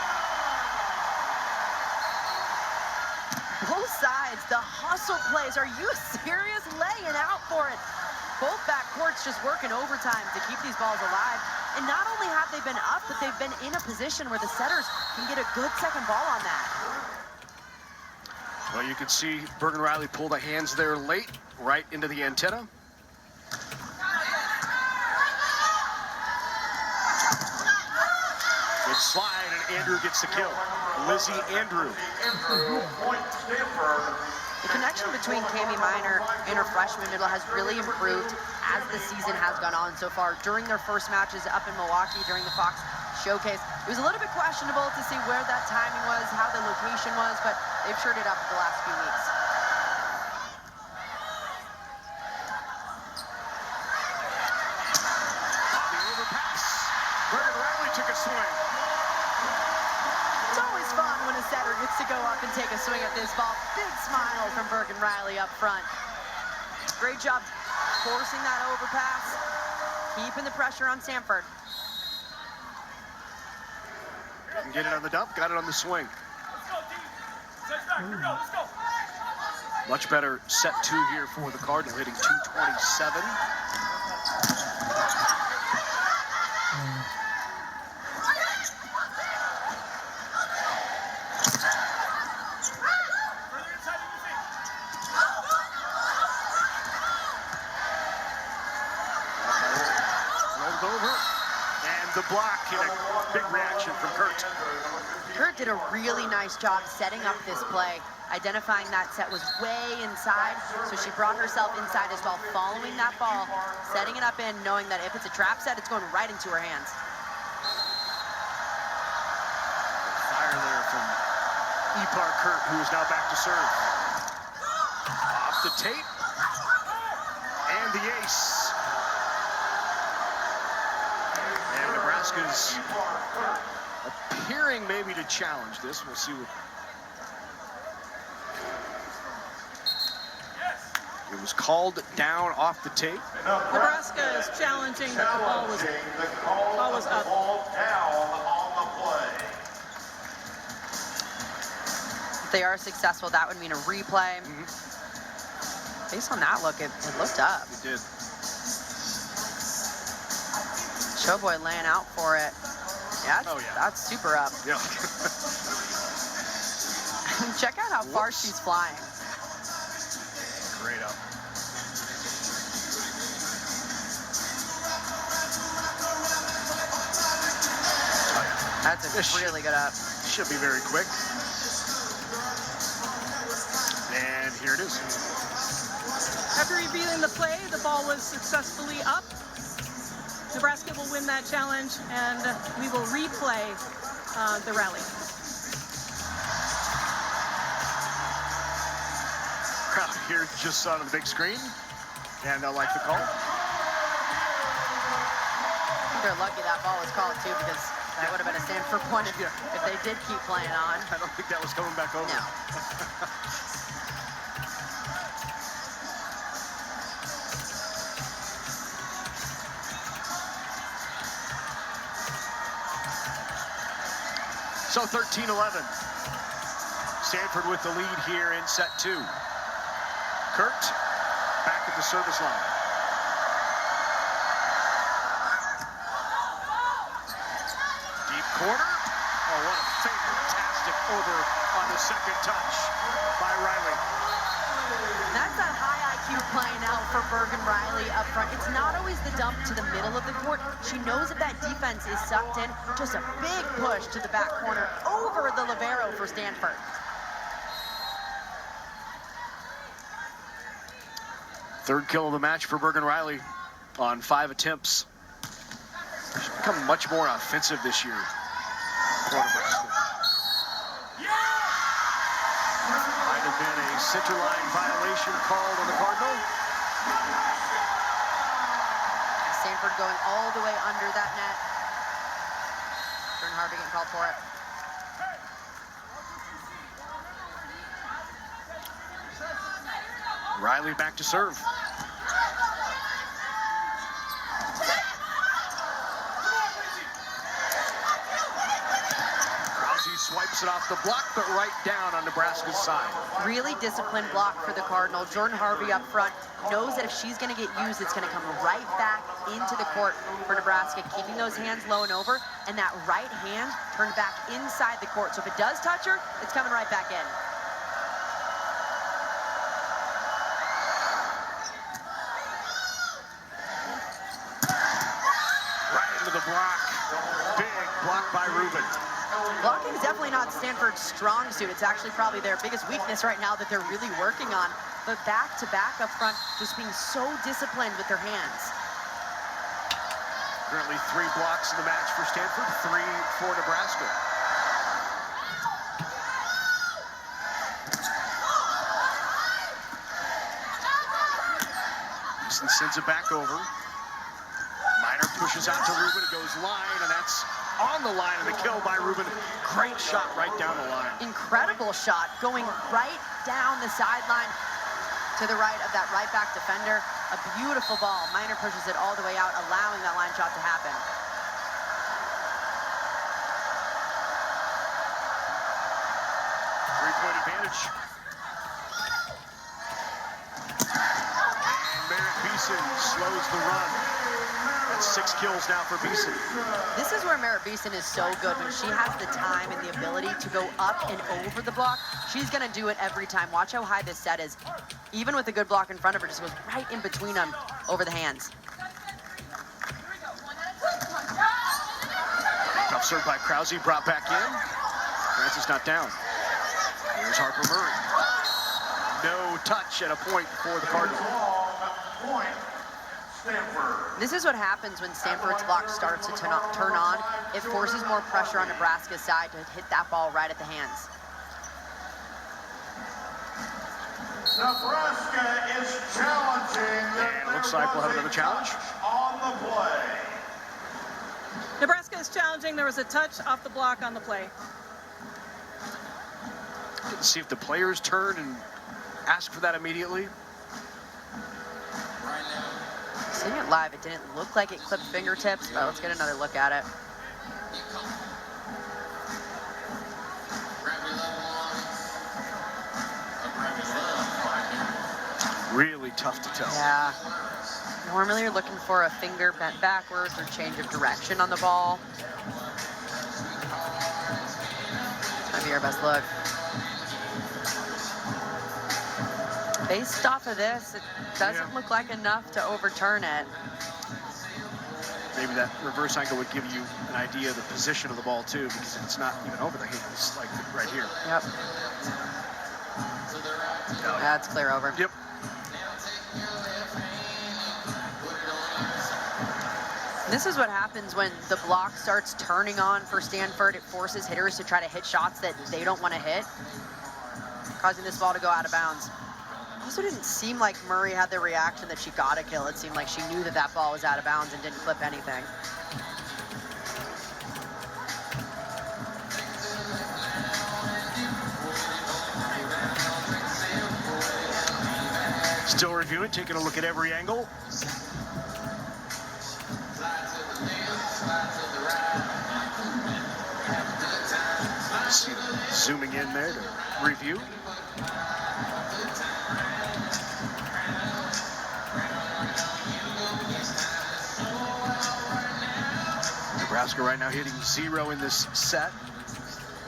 Both sides, the hustle plays. Are you serious? Laying out for it. Both backcourts just working overtime to keep these balls alive. And not only have they been up, but they've been in a position where the setters can get a good second ball on that. Well, you can see Bergen Riley pull the hands there late, right into the antenna. Good slide, and Andrew gets the kill. Lizzie Andrew. The connection between Cami Minor and her freshman middle has really improved as the season has gone on so far. During their first matches up in Milwaukee during the Fox Showcase, it was a little bit questionable to see where that timing was, how the location was, but they've shored it up the last few weeks. On the overpass, Bergen Riley took a swing. It's always fun when a setter gets to go up and take a swing at this ball. Big smile from Bergen Riley up front. Great job forcing that overpass, keeping the pressure on Stanford. Didn't get it on the dump, got it on the swing. Much better set two here for the Cardinal, hitting 227. Over, and the block, and a big reaction from Kurt. Kurt did a really nice job setting up this play, identifying that set was way inside, so she brought herself inside as well, following that ball, setting it up in, knowing that if it's a trap set, it's going right into her hands. Fire there from Ipar Kurt, who is now back to serve. Off the tape, and the ace. Nebraska's appearing maybe to challenge this. We'll see what. It was called down off the tape. Nebraska is challenging that the ball was up. If they are successful, that would mean a replay. Based on that look, it looked up. It did. Showboy laying out for it. Yeah, that's super up. Yeah. Check out how far she's flying. Great up. That's a really good up. Should be very quick. here it is. After reviewing the play, the ball was successfully up. Nebraska will win that challenge, and we will replay the rally. Crowd here just saw it on the big screen, and they'll like the call. They're lucky that ball was called too, because that would have been a Stanford point if they did keep playing on. I don't think that was coming back over. No. So 13-11. Stanford with the lead here in set 2. Kurt back at the service line. Deep corner. Oh, what a fantastic over on the second touch by Riley. That's that high IQ playing out for Bergen Riley up front. It's not always the dump to the middle of the court. She knows that that defense is sucked in. Just a big push to the back corner over the libero for Stanford. Third kill of the match for Bergen Riley on 5 attempts. She's become much more offensive this year. Might have been a center line violation called on the Cardinal. Stanford going all the way under that net. Jordan Harvey getting called for it. Riley back to serve. Swipes it off the block, but right down on Nebraska's side. Really disciplined block for the Cardinal. Jordan Harvey up front knows that if she's going to get used, it's going to come right back into the court for Nebraska, keeping those hands low and over, and that right hand turned back inside the court. So if it does touch her, it's coming right back in. Right into the block. Big block by Rubin. Blocking is definitely not Stanford's strong suit. It's actually probably their biggest weakness right now that they're really working on. But back-to-back up front, just being so disciplined with their hands. Currently 3 blocks in the match for Stanford, 3 for Nebraska. Easton sends it back over. Minor pushes out to Rubin. It goes line, and that's on the line, and the kill by Rubin. Great shot right down the line. Incredible shot, going right down the sideline to the right of that right back defender. A beautiful ball. Minor pushes it all the way out, allowing that line shot to happen. Three-point advantage. And Merritt Beeson slows the run. That's 6 kills now for Beeson. This is where Merritt Beeson is so good. When she has the time and the ability to go up and over the block, she's going to do it every time. Watch how high this set is. Even with a good block in front of her, just goes right in between them over the hands. Tough serve by Krause, brought back in. Francis not down. Here's Harper Murray. No touch at a point for the Cardinals. This is what happens when Stanford's block starts to turn on. It forces more pressure on Nebraska's side to hit that ball right at the hands. Nebraska is challenging. And it looks like we'll have another challenge on the play. Nebraska is challenging. There was a touch off the block on the play. Let's see if the players turn and ask for that immediately. Seeing it live, it didn't look like it clipped fingertips, but let's get another look at it. Really tough to tell. Yeah. Normally you're looking for a finger bent backwards or change of direction on the ball. Might be our best look. Based off of this, it doesn't look like enough to overturn it. Maybe that reverse angle would give you an idea of the position of the ball too, because it's not even over the hands, like right here. Yep. That's clear over. Yep. This is what happens when the block starts turning on for Stanford. It forces hitters to try to hit shots that they don't want to hit, causing this ball to go out of bounds. Also didn't seem like Murray had the reaction that she got a kill. It seemed like she knew that that ball was out of bounds and didn't flip anything. Still reviewing, taking a look at every angle. Zooming in there to review. Nebraska right now hitting 0 in this set.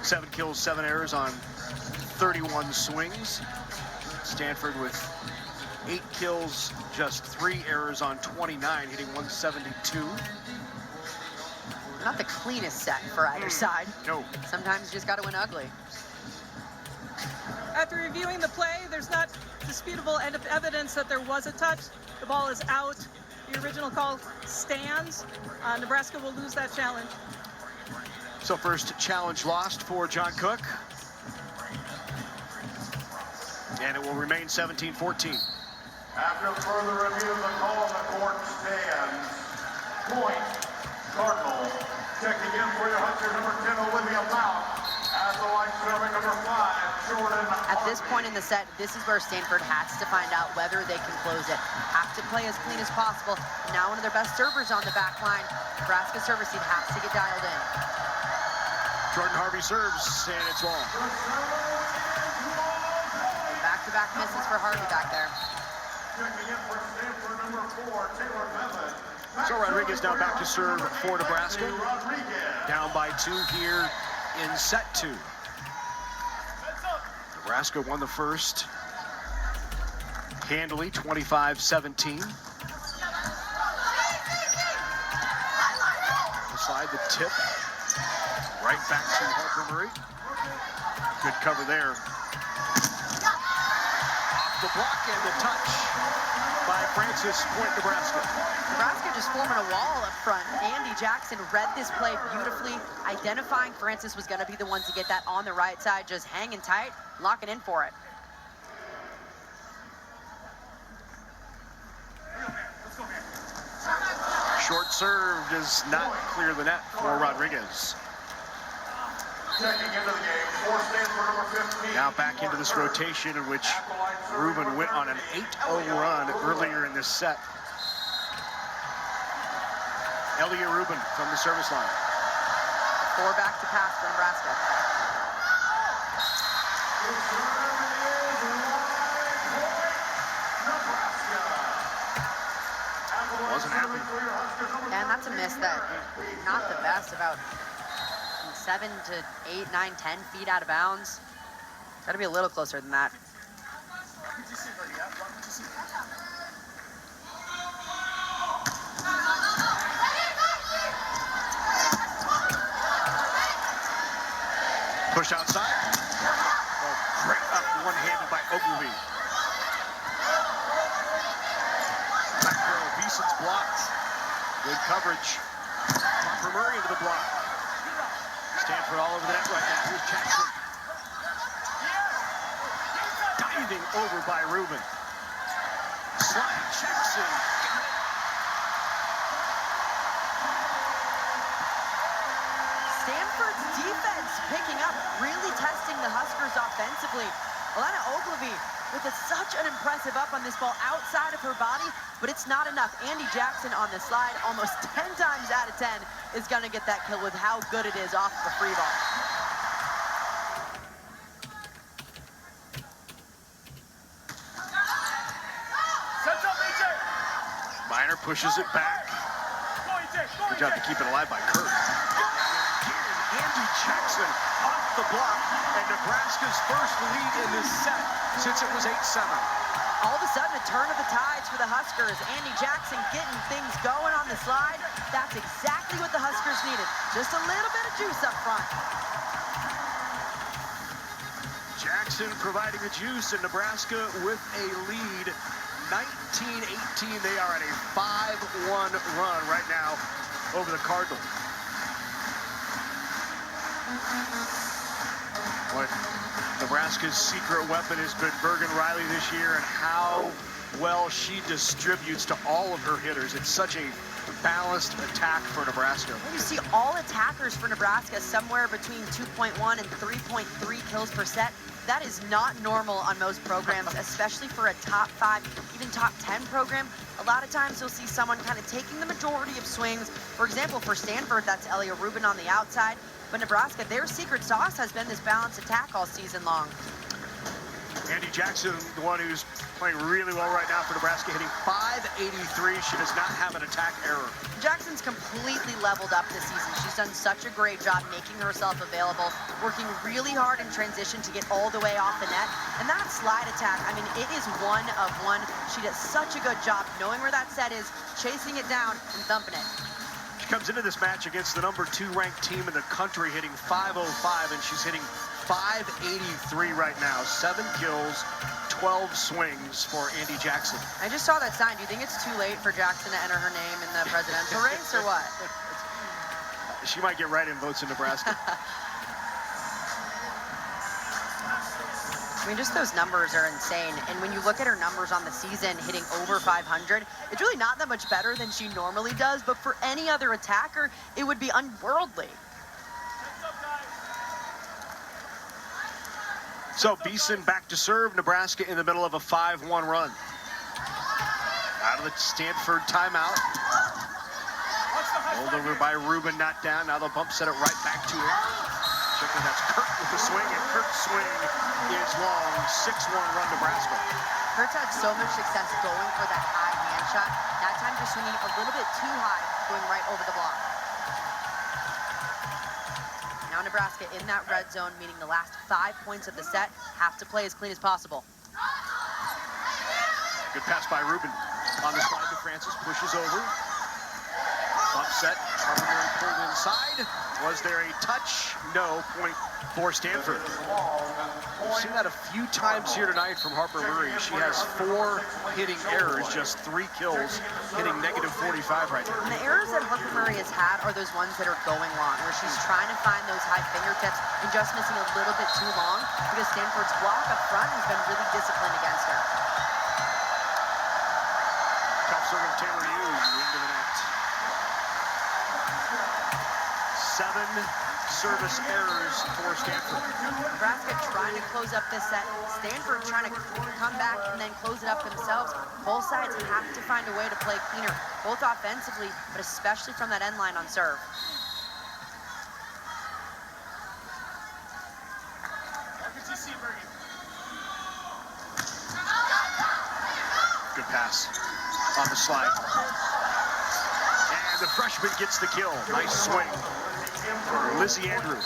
7 kills, 7 errors on 31 swings. Stanford with 8 kills, just 3 errors on 29, hitting 172. Not the cleanest set for either side. No. Sometimes you just got to win ugly. After reviewing the play, there's not disputable evidence that there was a touch. The ball is out. The original call stands. Nebraska will lose that challenge. So first challenge lost for John Cook. And it will remain 17-14. After further review, the call on the court stands. Point, Cardinal. Checking in for your Husker, number 10, Olivia Mount. As the line serving number 5, Jordan. At this point in the set, this is where Stanford has to find out whether they can close it. Have to play as clean as possible. Now one of their best servers on the back line. Nebraska service team has to get dialed in. Jordan Harvey serves, and it's long. Back-to-back misses for Harvey back there. Checking in for Stanford, number 4, Taylor Bevan. So Rodriguez now back to serve for Nebraska. Down by 2 here in set 2. Nebraska won the first handily, 25-17. Slide the tip right back to Harper Murray. Good cover there. Off the block and the touch by Francis, Point, Nebraska. Nebraska just forming a wall up front. Andy Jackson read this play beautifully, identifying Francis was going to be the one to get that on the right side, just hanging tight, locking in for it. Short serve does not clear the net for Rodriguez. Checking into the game for Stanford, number 15. Now back into this rotation in which Rubin went on an 8-0 run earlier in this set. Elia Rubin from the service line. 4 back to pass for Nebraska. Wasn't happy. And that's a miss that not the best, about 7 to 8, 9, 10 feet out of bounds. Got to be a little closer than that. Push outside. Oh, great up one-handed by Ogilvy. Back row, Beeson's blocked. Good coverage. For Murray into the block. Stanford all over the net right now. Here's Jackson. Diving over by Rubin. Slide, Jackson. Stanford's defense picking up, really testing the Huskers offensively. Alana Ogilvy with such an impressive up on this ball outside of her body, but it's not enough. Andy Jackson on the slide, almost 10 times out of 10, is going to get that kill with how good it is off the free ball. Minor pushes it back. Good job to keep it alive by Kirk. Andy Jackson off the block, and Nebraska's first lead in this set since it was 8-7. All of a sudden, a turn of the tides for the Huskers. Andy Jackson getting things going on the slide. That's exactly what the Huskers needed. Just a little bit of juice up front. Jackson providing the juice, and Nebraska with a lead. 19-18. They are at a 5-1 run right now over the Cardinal. What Nebraska's secret weapon has been Bergen Riley this year, and how well she distributes to all of her hitters. It's such a balanced attack for Nebraska. You see all attackers for Nebraska somewhere between 2.1 and 3.3 kills per set. That is not normal on most programs, especially for a top 5, even top 10 program. A lot of times you'll see someone kind of taking the majority of swings. For example, for Stanford, that's Elia Rubin on the outside. But Nebraska, their secret sauce has been this balanced attack all season long. Andy Jackson, the one who's playing really well right now for Nebraska, hitting .583. She does not have an attack error. Jackson's completely leveled up this season. She's done such a great job making herself available, working really hard in transition to get all the way off the net. And that slide attack, I mean, it is one of one. She does such a good job knowing where that set is, chasing it down, and thumping it. She comes into this match against the number 2 ranked team in the country, hitting .505, and she's hitting .583 right now. 7 kills, 12 swings for Andy Jackson. I just saw that sign. Do you think it's too late for Jackson to enter her name in the presidential race, or what? She might get write-in votes in Nebraska. I mean, just those numbers are insane. And when you look at her numbers on the season, hitting over 500, it's really not that much better than she normally does. But for any other attacker, it would be unworldly. So Beeson back to serve. Nebraska in the middle of a 5-1 run. Out of the Stanford timeout. Rolled over by Rubin, not down. Now they'll bump set it right back to her. Checking, that's Kurt with the swing, and Kurt's swing is long. 6-1 run Nebraska. Kurt's had so much success going for that high hand shot. That time just swinging a little bit too high, going right over the block. Now Nebraska in that red zone, meaning the last 5 points of the set have to play as clean as possible. Good pass by Rubin. On the slide to Francis, pushes over. Bump set, Harper pulled inside. Was there a touch? No, point for Stanford. We've seen that a few times here tonight from Harper Murray. She has 4 hitting errors, just 3 kills, hitting -45 right now. And the errors that Harper Murray has had are those ones that are going long, where she's trying to find those high fingertips and just missing a little bit too long, because Stanford's block up front has been really disciplined against her. Tough serve of Taylor Hughes into the net. 7 service errors for Stanford. Nebraska trying to close up this set. Stanford trying to come back and then close it up themselves. Both sides have to find a way to play cleaner, both offensively, but especially from that end line on serve. Good pass on the slide. And the freshman gets the kill. Nice swing for Lizzie Andrews.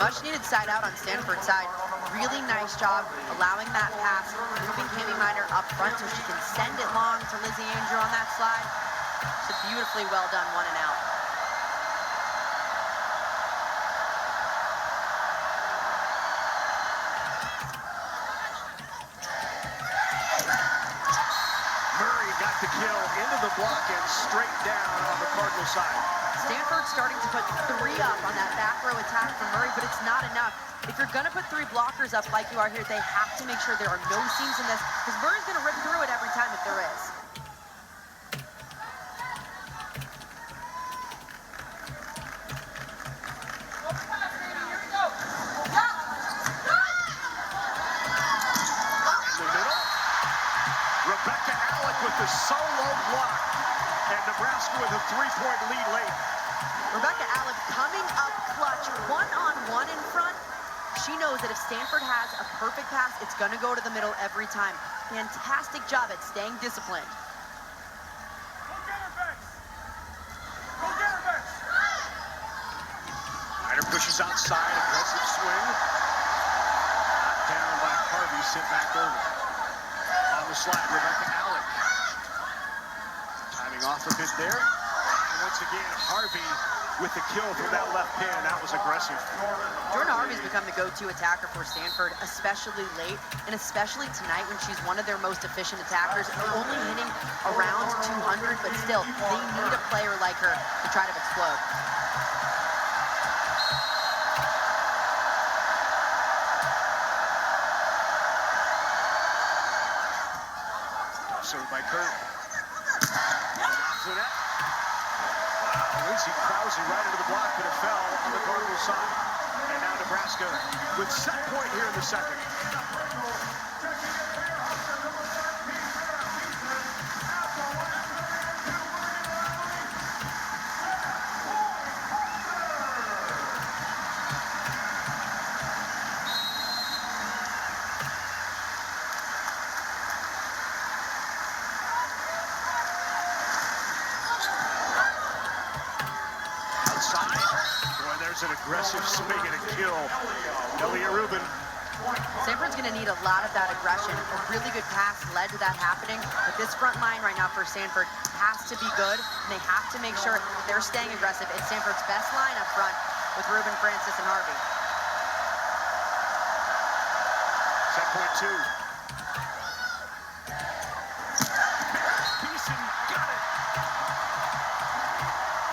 Much needed side out on Stanford's side. Really nice job allowing that pass, moving Cami Miner up front so she can send it long to Lizzie Andrew on that slide. It's a beautifully well done 1 and out. Murray got the kill into the block and straight down on the Cardinal side. Stanford starting to put 3 up on that back row attack from Murray, but it's not enough. If you're going to put 3 blockers up like you are here, they have to make sure there are no seams in this, because Murray's going to rip through it every time if there is. In the middle, Rebecca Alec with the solo block, and Nebraska with a 3-point lead late. Rebecca Alec coming up clutch, 1-on-1 in front. She knows that if Stanford has a perfect pass, it's going to go to the middle every time. Fantastic job at staying disciplined. Ryder pushes outside, aggressive swing. Knocked down by Harvey, sent back over. On the slide, Rebecca Alec. Timing off a bit there. And once again, Harvey with the kill from that left pin. That was aggressive. Jordan Harvey's become the go-to attacker for Stanford, especially late, and especially tonight when she's one of their most efficient attackers, only hitting around 200, but still, they need a player like her to try to explode. Served by Kurt. Off the net. Lindsey Krause right into the block, but it fell on the Cardinal side. And now Nebraska with set point here in the second. An aggressive swing and a kill. Elia Rubin. Stanford's going to need a lot of that aggression. A really good pass led to that happening, but this front line right now for Stanford has to be good, and they have to make sure they're staying aggressive. It's Stanford's best line up front with Rubin, Francis, and Harvey. Set point 2. Beeson got it.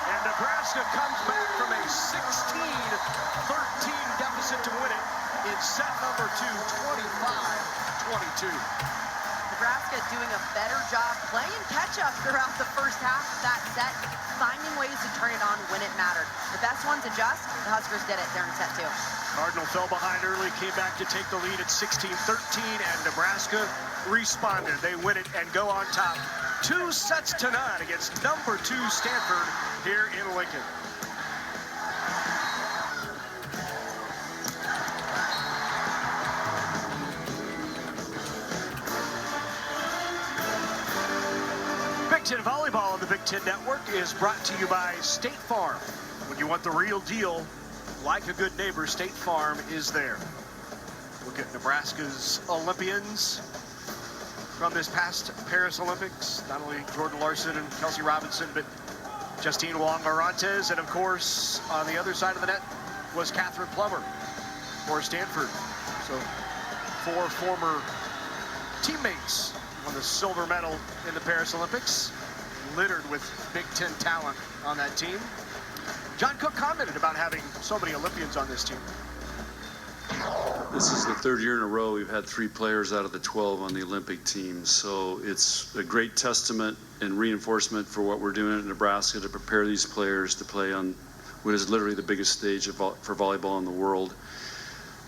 And Nebraska comes back from a 16-13 deficit to win it in set number 2, 25-22. Nebraska doing a better job playing catch-up throughout the first half of that set, finding ways to turn it on when it mattered. The best ones adjust. The Huskers did it there in set 2. Cardinal fell behind early, came back to take the lead at 16-13, and Nebraska responded. They win it and go on top 2 sets to none against number 2 Stanford here in Lincoln. Big Ten Volleyball on the Big Ten Network is brought to you by State Farm. When you want the real deal, like a good neighbor, State Farm is there. Look at Nebraska's Olympians from this past Paris Olympics. Not only Jordan Larson and Kelsey Robinson, but Justine Wong-Arantes, and of course, on the other side of the net was Catherine Plummer for Stanford. So 4 former teammates won the silver medal in the Paris Olympics, littered with Big Ten talent on that team. John Cook commented about having so many Olympians on this team. This is the 3rd year in a row we've had 3 players out of the 12 on the Olympic team. So it's a great testament and reinforcement for what we're doing at Nebraska to prepare these players to play on what is literally the biggest stage for volleyball in the world.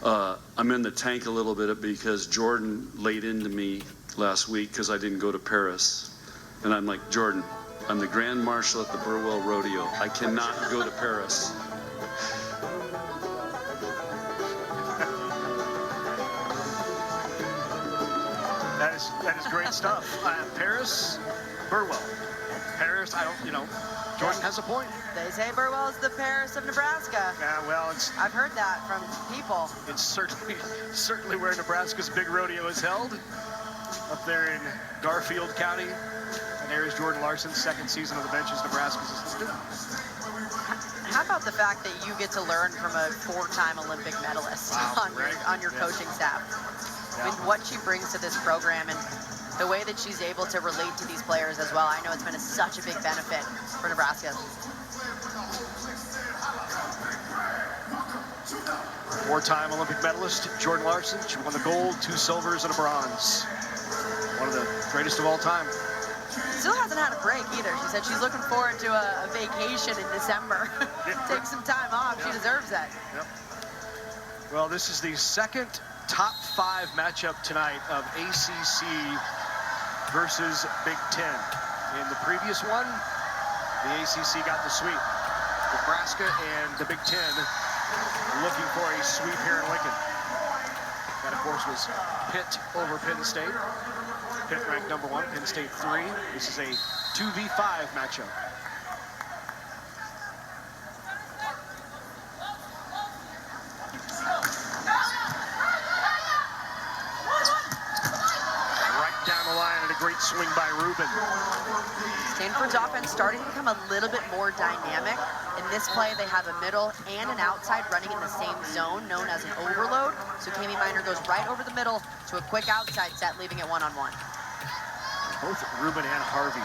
I'm in the tank a little bit because Jordan laid into me last week because I didn't go to Paris. And I'm like, Jordan, I'm the Grand Marshal at the Burwell Rodeo. I cannot go to Paris. That is great stuff. Paris, Burwell. Paris, Jordan has a point. They say Burwell's the Paris of Nebraska. Yeah, well, I've heard that from people. It's certainly where Nebraska's big rodeo is held, up there in Garfield County. And there's Jordan Larson's 2nd season on the bench as Nebraska's assistant. How about the fact that you get to learn from a 4-time Olympic medalist on your coaching staff? I mean, what she brings to this program and the way that she's able to relate to these players as well. I know it's been such a big benefit for Nebraska. 4-time Olympic medalist, Jordan Larson. She won the gold, 2 silvers, and a bronze. One of the greatest of all time. Still hasn't had a break either. She said she's looking forward to a vacation in December. Take some time off. She deserves that. Yep. Well, this is the 2nd top 5 matchup tonight of ACC versus Big Ten. In the previous one, the ACC got the sweep. Nebraska and the Big Ten looking for a sweep here in Lincoln. That, of course, was Pitt over Penn State. Pitt ranked number 1, Penn State 3. This is a 2v5 matchup. swing by Rubin. Stanford's offense starting to become a little bit more dynamic. In this play, they have a middle and an outside running in the same zone, known as an overload. So Kami Minor goes right over the middle to a quick outside set, leaving it one-on-one. Both Rubin and Harvey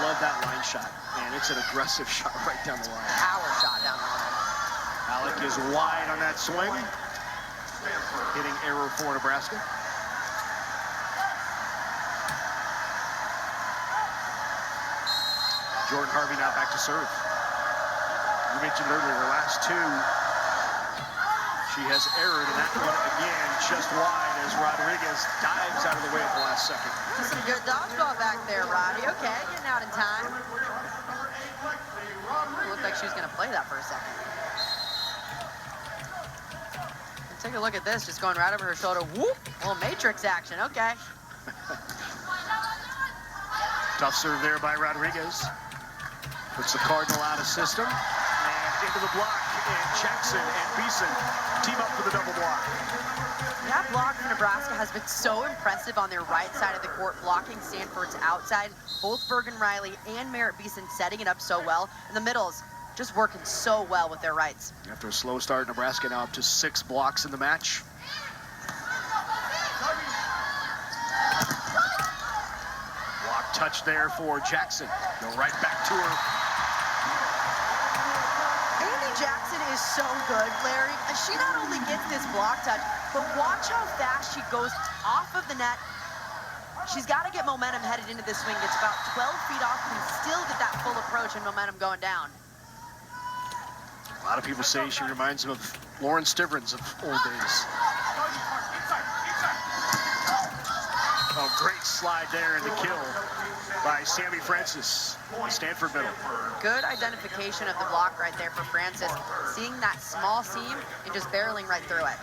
love that line shot, and it's an aggressive shot right down the line. Power shot down the line. Alec is wide on that swing, hitting error for Nebraska. Jordan Harvey now back to serve. You mentioned earlier her last two. She has errored, and that one again just wide as Rodriguez dives out of the way at the last second. Some good dodgeball back there, Roddy. Okay, getting out in time. It looked like she was going to play that for a second. Take a look at this, just going right over her shoulder. Whoop! Little matrix action. Okay. Tough serve there by Rodriguez. Puts the Cardinal out of system. And into the block. And Jackson and Beeson team up for the double block. That block for Nebraska has been so impressive on their right side of the court, blocking Stanford's outside. Both Bergen Riley and Merritt Beeson setting it up so well. And the middles just working so well with their rights. After a slow start, Nebraska now up to 6 blocks in the match. Block touch there for Jackson. Go right back to her. Jackson is so good, Larry. She not only gets this block touch, but watch how fast she goes off of the net. She's got to get momentum headed into this swing. It's about 12 feet off and still get that full approach and momentum going down. A lot of people say she reminds them of Lauren Stivrins of old days. Oh, great slide there in the kill by Sammy Francis, the Stanford middle. Good identification of the block right there for Francis. Seeing that small seam and just barreling right through it.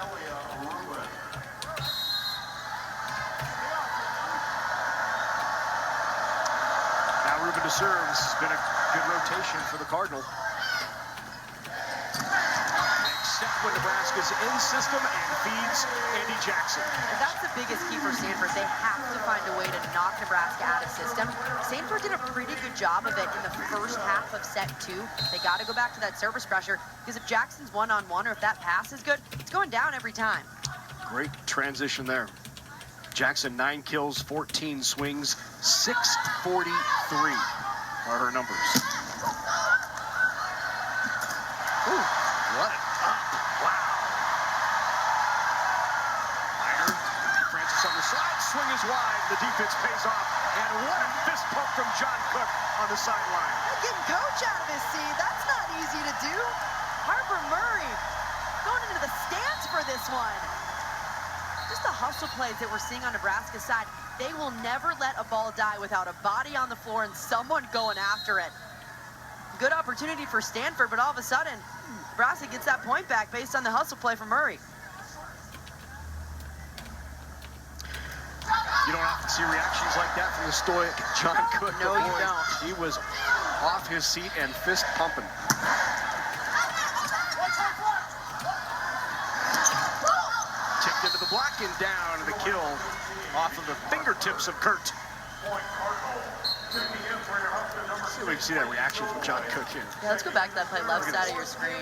Now Rubin to serve. This has been a good rotation for the Cardinal. Except when Nebraska's in system and feeds Andy Jackson. And that's the biggest key for Stanford. They have to find a way to knock Nebraska out of system. Stanford did a pretty good job of it in the first half of set 2. They got to go back to that service pressure, because if Jackson's one-on-one or if that pass is good, it's going down every time. Great transition there. Jackson, 9 kills, 14 swings, 643 are her numbers. Ooh, what up. Wow. Minor, Francis on the side, swing is wide, the defense pays off, and what a fist pump from John Cook on the sideline. Getting coach out of his seat, that's not easy to do. Harper Murray going into the stands for this one. Just the hustle plays that we're seeing on Nebraska's side. They will never let a ball die without a body on the floor and someone going after it. Good opportunity for Stanford, but all of a sudden, Nebraska gets that point back based on the hustle play from Murray. You don't often see reactions like that from the stoic John Cook. No, you don't. He was off his seat and fist pumping. Tipped into the block and down, and the kill off of the fingertips of Kurt. See if we can see that reaction from John Cook here. Yeah, let's go back to that play left side of your screen.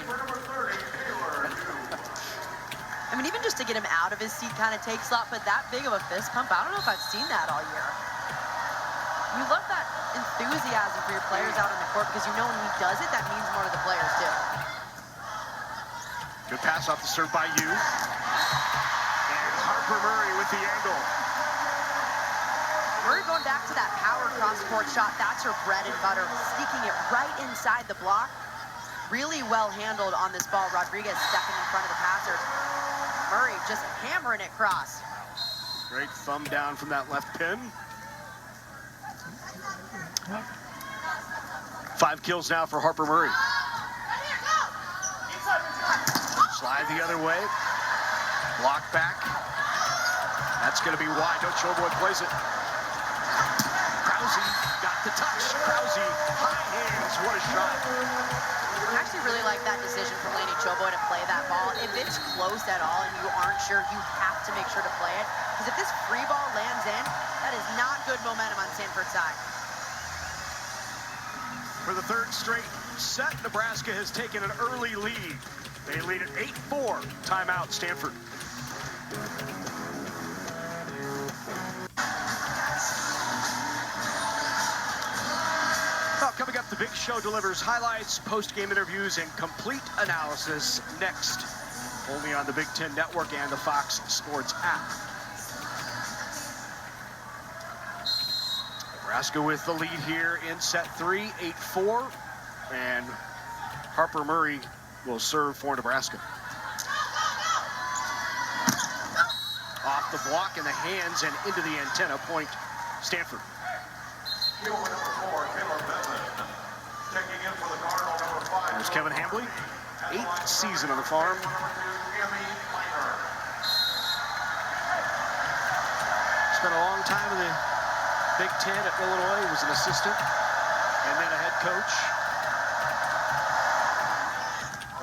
I mean, even just to get him out of his seat kind of takes a lot, but that big of a fist pump, I don't know if I've seen that all year. You love that enthusiasm for your players out on the court, because you know when he does it, that means more to the players too. Good pass off the serve by you. And Harper Murray with the angle. Murray going back to that power cross-court shot. That's her bread and butter, sneaking it right inside the block. Really well handled on this ball. Rodriguez stepping in front of the passers. Murray just hammering it cross. Great thumb down from that left pin. 5 kills now for Harper Murray. Slide the other way. Block back. That's going to be wide. No Choboy plays it. Krause got the touch. Krause, high hands. What a shot. I actually really like that decision from Laney Choboy to play that ball. If it's close at all and you aren't sure, you have to make sure to play it. Because if this free ball lands in, that is not good momentum on Stanford's side. For the third straight set, Nebraska has taken an early lead. They lead at 8-4. Timeout, Stanford. Well, coming up, the Big Show delivers highlights, post-game interviews, and complete analysis next. Only on the Big Ten Network and the Fox Sports app. Nebraska with the lead here in set 3, 8-4. And Harper Murray will serve for Nebraska. Off the block in the hands and into the antenna, point Stanford. There's Kevin Hambley, 8th season on the farm. Spent a long time in the Big Ten at Illinois, was an assistant and then a head coach.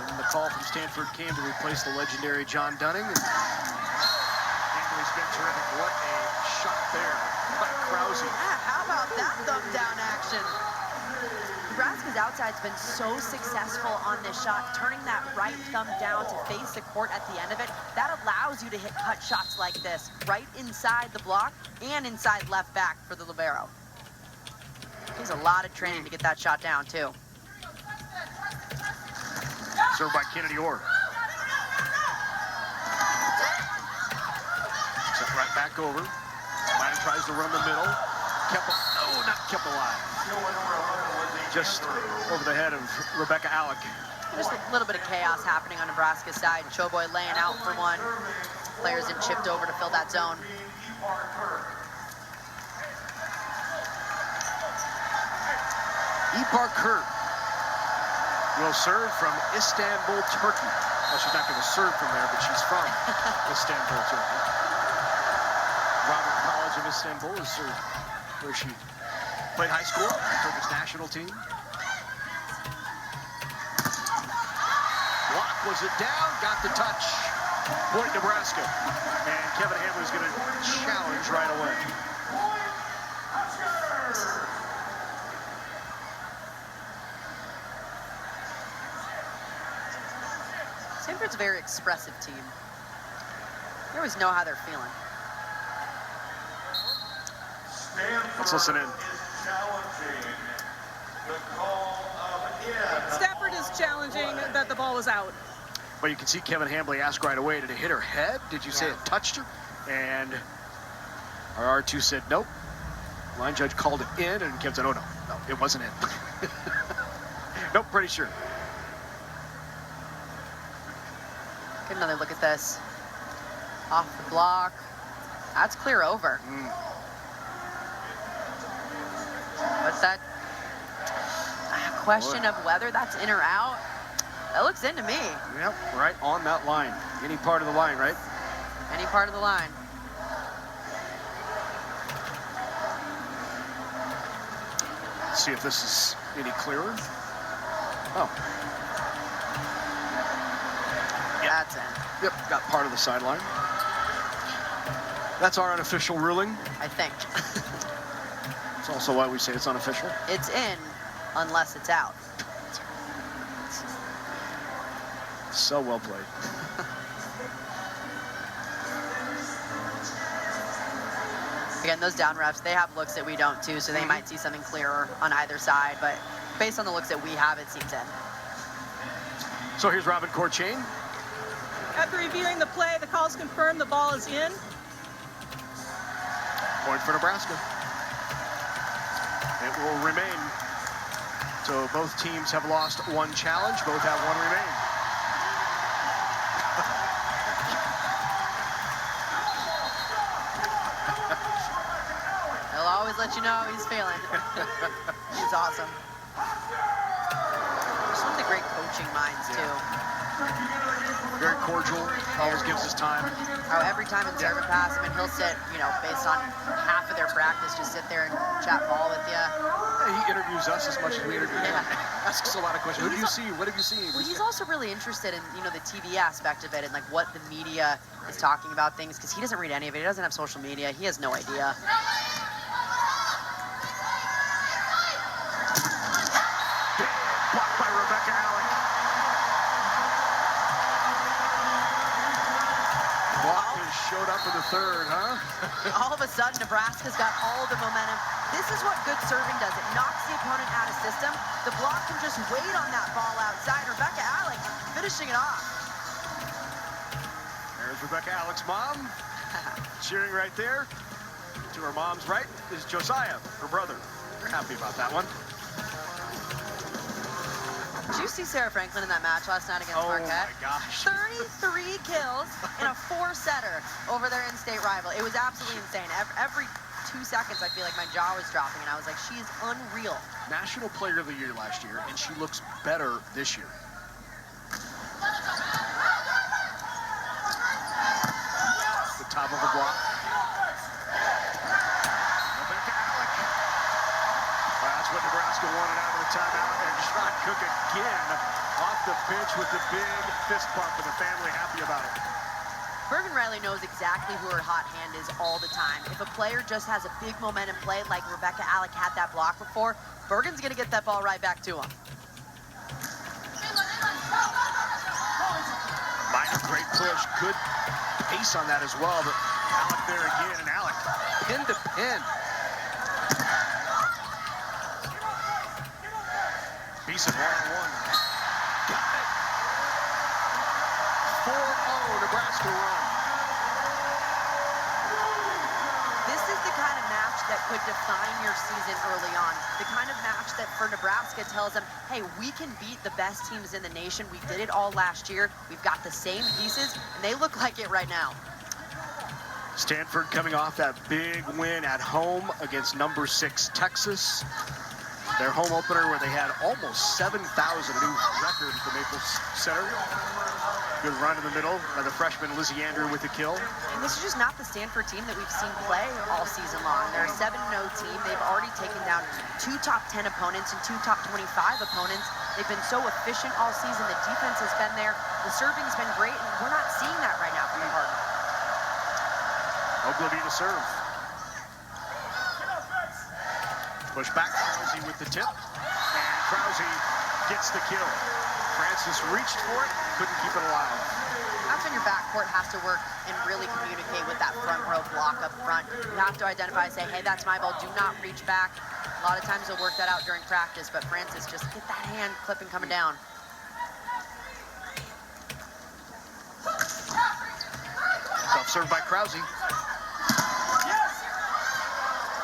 And then the call from Stanford came to replace the legendary John Dunning. And Hambley's been terrific. What a shot there by Krause. Yeah, how about that thumb down action? Nebraska's outside's been so successful on this shot, turning that right thumb down to face the court at the end of it. That allows you to hit cut shots like this, right inside the block and inside left back for the libero. Takes a lot of training to get that shot down, too. Served by Kennedy Orr. Set right back over. Mine tries to run the middle. Kept, oh, not kept alive. Just over the head of Rebecca Alec. Just a little bit of chaos happening on Nebraska's side. Choboy laying out for one. Players in chipped over to fill that zone. Ipar Kurt will serve from Istanbul, Turkey. Well, she's not going to serve from there, but she's from Istanbul, Turkey. Robert College of Istanbul is where she played high school, Turkish national team. Block, was it down? Got the touch. Point Nebraska. And Kevin Hambley's going to challenge right away. Stanford's a very expressive team. You always know how they're feeling. Let's listen in. Stafford is challenging that the ball is out. Well, you can see Kevin Hambley ask right away, did it hit her head? Did you say it touched her? And our R2 said nope. Line judge called it in, and Kevin said, oh, no, it wasn't in. Nope, pretty sure. Get another look at this. Off the block. That's clear over. What's that? Question of whether that's in or out. That looks in to me. Yep, right on that line. Any part of the line, right? Any part of the line. Let's see if this is any clearer. Oh. That's in. Yep, got part of the sideline. That's our unofficial ruling. I think. It's also why we say it's unofficial. It's in unless it's out. So well played. Again, those down refs, they have looks that we don't too, so they might see something clearer on either side, but based on the looks that we have, it seems in. So here's Robin Corchain. After reviewing the play, the calls confirm the ball is in. Point for Nebraska. It will remain. So both teams have lost one challenge. Both have one remain. He'll always let you know how he's feeling. He's awesome. He's one of the great coaching minds, too. Very cordial, always gives us time. Oh, every time in serve and pass, I mean, he'll sit, based on half of their practice, just sit there and chat ball with you. Yeah, he interviews us as much as we interview him. Asks a lot of questions. Who do you see? What have you seen? Well, he's also really interested in, the TV aspect of it and, like, what the media is talking about things, because he doesn't read any of it. He doesn't have social media. He has no idea. Blocked by Rebecca Alec. Block has showed up for the third, huh? All of a sudden, Nebraska's got all the momentum. This is what good serving does. It knocks the opponent out of system. The block can just wait on that ball outside. Rebecca Alec finishing it off. There's Rebecca Alec's mom, cheering right there. To her mom's right is Josiah, her brother. They're happy about that one. Did you see Sarah Franklin in that match last night against Marquette? Oh my gosh. 33 kills in a 4-setter over their in-state rival. It was absolutely insane. Every 2 seconds, I feel like my jaw was dropping, and I was like, she is unreal. National Player of the Year last year, and she looks better this year. The top of the block. Rebecca Alec. Well, that's what Nebraska wanted out of the timeout, and Sean Cook again off the pitch with the big fist bump, and the family happy about it. Bergen Riley knows exactly who her hot hand is all the time. If a player just has a big momentum play like Rebecca Alec had that block before, Bergen's going to get that ball right back to him. Minor, great push, good pace on that as well, but Alec there again, and Alec pin to pin. Beeson one-on-one. Got it. 4-0 Nebraska run. This is the kind of match that could define your season early on. The kind of match that for Nebraska tells them, hey, we can beat the best teams in the nation. We did it all last year. We've got the same pieces, and they look like it right now. Stanford coming off that big win at home against number 6 Texas. Their home opener where they had almost 7,000, a new record at the Maple Center. Good run in the middle by the freshman Lizzie Andrew with the kill. And this is just not the Stanford team that we've seen play all season long. They're a 7-0 team. They've already taken down 2 top 10 opponents and 2 top 25 opponents. They've been so efficient all season. The defense has been there. The serving's been great, and we're not seeing that right now from the Cardinals. Ogilvy to serve. Push back, Krause with the tip, and Krause gets the kill. Francis reached for it, couldn't keep it alive. That's when your backcourt has to work and really communicate with that front row block up front. You have to identify, say, hey, that's my ball, do not reach back. A lot of times they'll work that out during practice, but Francis, just get that hand clipping coming down. Tough serve by Krause.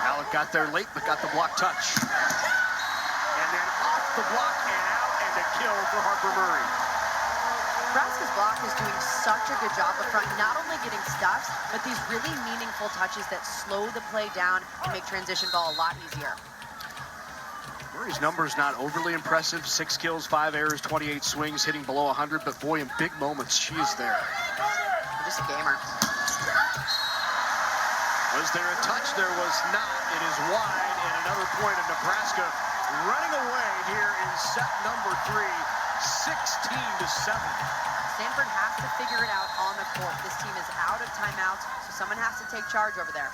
Alec got there late, but got the block touch. And then off the block and out, and a kill for Harper Murray. Nebraska's block is doing such a good job up front, not only getting stuffs, but these really meaningful touches that slow the play down and make transition ball a lot easier. Murray's numbers not overly impressive. 6 kills, 5 errors, 28 swings, hitting below 100, but boy, in big moments, she is there. Just a gamer. Was there a touch? There was not. It is wide, and another point of Nebraska running away here in set number 3, 16-7. Stanford has to figure it out on the court. This team is out of timeouts, so someone has to take charge over there.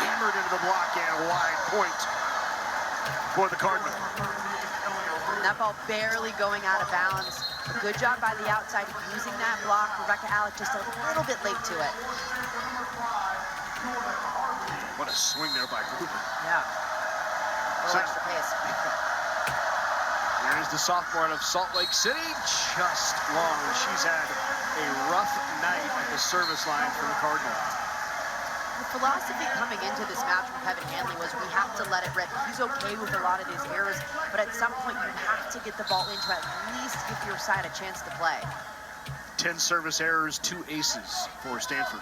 Hammered into the block and wide point for the Cardinal. That ball barely going out of bounds. A good job by the outside using that block. Rebecca Alec just a little bit late to it. What a swing there by Gruber. Yeah. A little extra pace. Here's the sophomore out of Salt Lake City, just long. She's had a rough night at the service line for the Cardinal. The philosophy coming into this match from Kevin Hanley was we have to let it rip. He's okay with a lot of these errors, but at some point you have to get the ball into at least give your side a chance to play. 10 service errors, 2 aces for Stanford.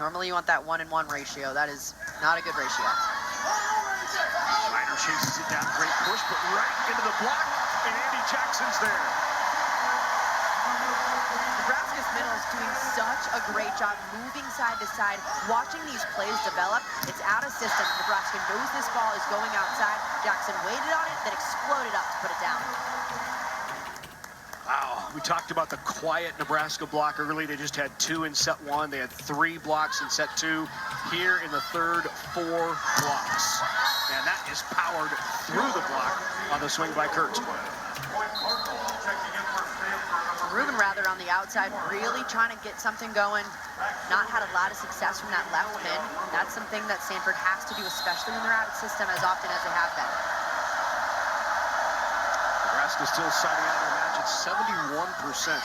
Normally you want that 1-in-1 ratio. That is Not a good ratio. Minor chases it down, great push, but right into the block, and Andy Jackson's there. Nebraska's middle is doing such a great job moving side to side, watching these plays develop. It's out of system. Nebraska knows this ball is going outside. Jackson waited on it, then exploded up to put it down. Wow, we talked about the quiet Nebraska block early. They just had 2 in set 1. They had 3 blocks in set 2. Here in the third, 4 blocks. And that is powered through the block on the swing by Kurt. Ruben rather on the outside, really trying to get something going. Not had a lot of success from that left pin. That's something that Stanford has to do, especially when they're out of system as often as they have been. Nebraska still siding out of the match at 71%.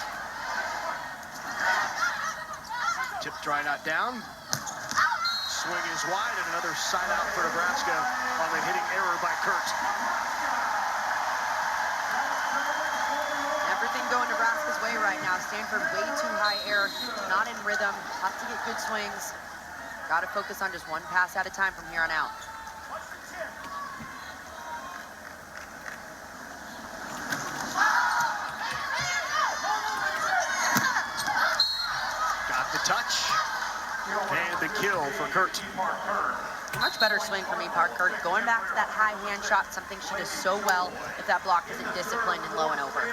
Tip try not down. Swing is wide, and another side out for Nebraska on the hitting error by Kurt. Everything going Nebraska's way right now. Stanford way too high air, not in rhythm, tough to get good swings. Got to focus on just one pass at a time from here on out. Got the touch, and the kill for Kurt. Much better swing from Park Kurt. Going back to that high hand shot, something she does so well if that block isn't disciplined and low and over.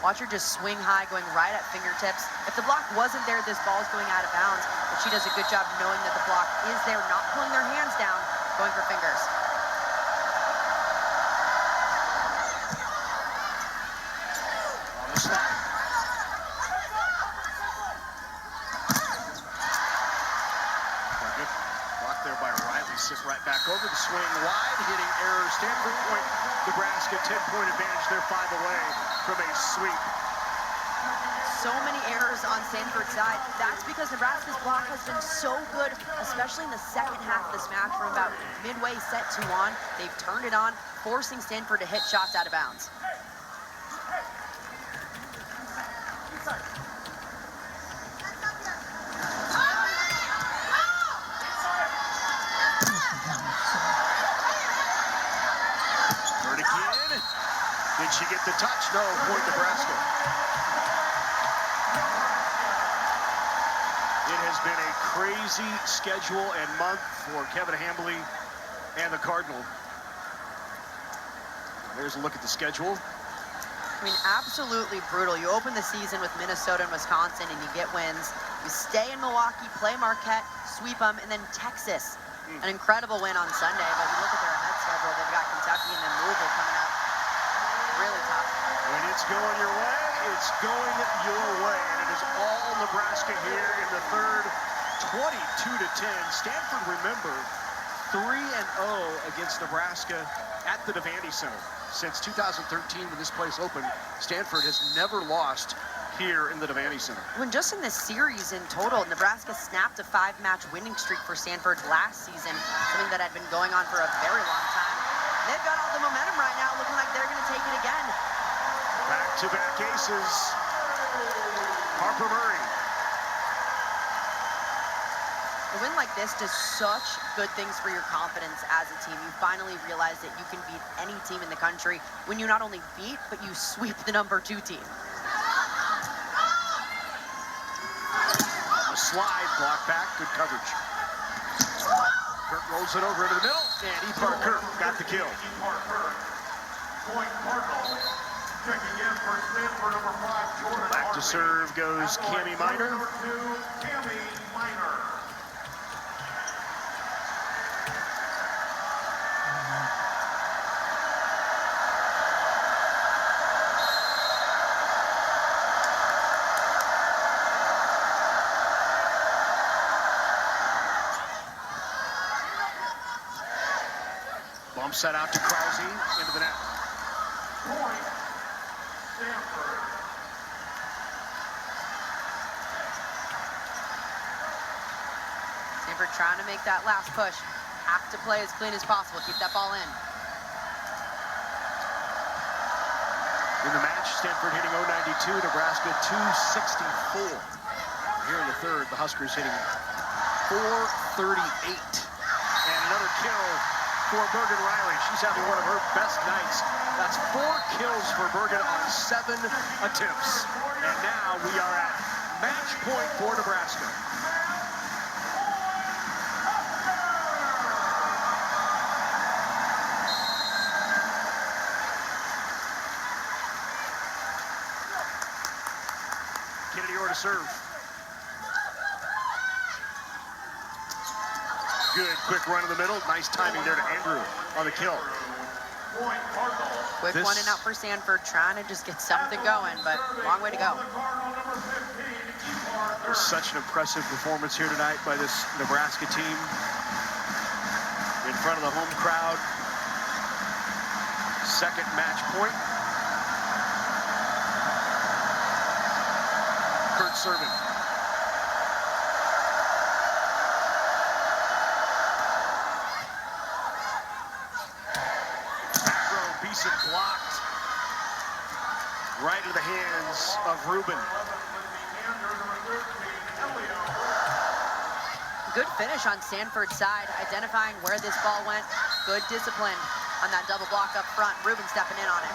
Watch her just swing high, going right at fingertips. If the block wasn't there, this ball's going out of bounds, but she does a good job knowing that the block is there, not pulling their hands down, going for fingers. On the slide. Block there by Riley, sit right back over the swing, wide, hitting error. Stanford point, Nebraska 10-point advantage. They're 5 away from a sweep. So many errors on Stanford's side. That's because Nebraska's block has been so good, especially in the second half of this match. From about midway set 2 on, they've turned it on, forcing Stanford to hit shots out of bounds. Third again. Did she get the touch? No, point Nebraska. It has been a crazy schedule and month for Kevin Hambly and the Cardinal. There's a look at the schedule. I mean, absolutely brutal. You open the season with Minnesota and Wisconsin, and you get wins. You stay in Milwaukee, play Marquette, sweep them, and then Texas. An incredible win on Sunday, but you look at their ahead schedule, they've got Kentucky and then Louisville coming up. Really tough. When it's going your way, it's going your way. And it is all Nebraska here in the third, 22-10. Stanford, remember, 3-0 against Nebraska at the Devaney Center. Since 2013, when this place opened, Stanford has never lost here in the Devaney Center. When just in this series in total, Nebraska snapped a 5-match winning streak for Stanford last season, something that had been going on for a very long time. They've got all the momentum right now, looking like they're going to take it again. Back-to-back aces. Harper Murray. A win like this does such good things for your confidence as a team. You finally realize that you can beat any team in the country when you not only beat, but you sweep the #2 team. A slide, block back, good coverage. Kurt rolls it over into the middle, and Kurt got the kill. Point Cardinal. Checking in for Stanford, number 5, Jordan. Back to serve goes Cami Minor. Number 2, Cami Minor. Bump set out to Krause into the net. Point Stanford. Stanford trying to make that last push. Have to play as clean as possible. Keep that ball in. In the match, Stanford hitting 092, Nebraska 264. Here in the third, the Huskers hitting 4 And another kill for Bergen Riley. She's having one of her best nights. That's 4 kills for Bergen on 7 attempts. And now we are at match point for Nebraska. Kennedy Orr to serve. Good, quick run in the middle. Nice timing there to Andrew on the kill. Quick one and out for Stanford, trying to just get something going, but long way to go. There's such an impressive performance here tonight by this Nebraska team. In front of the home crowd. Second match point. Kurt serving. Blocked right into the hands of Ruben. Good finish on Stanford's side, identifying where this ball went. Good discipline on that double block up front. Ruben stepping in on it.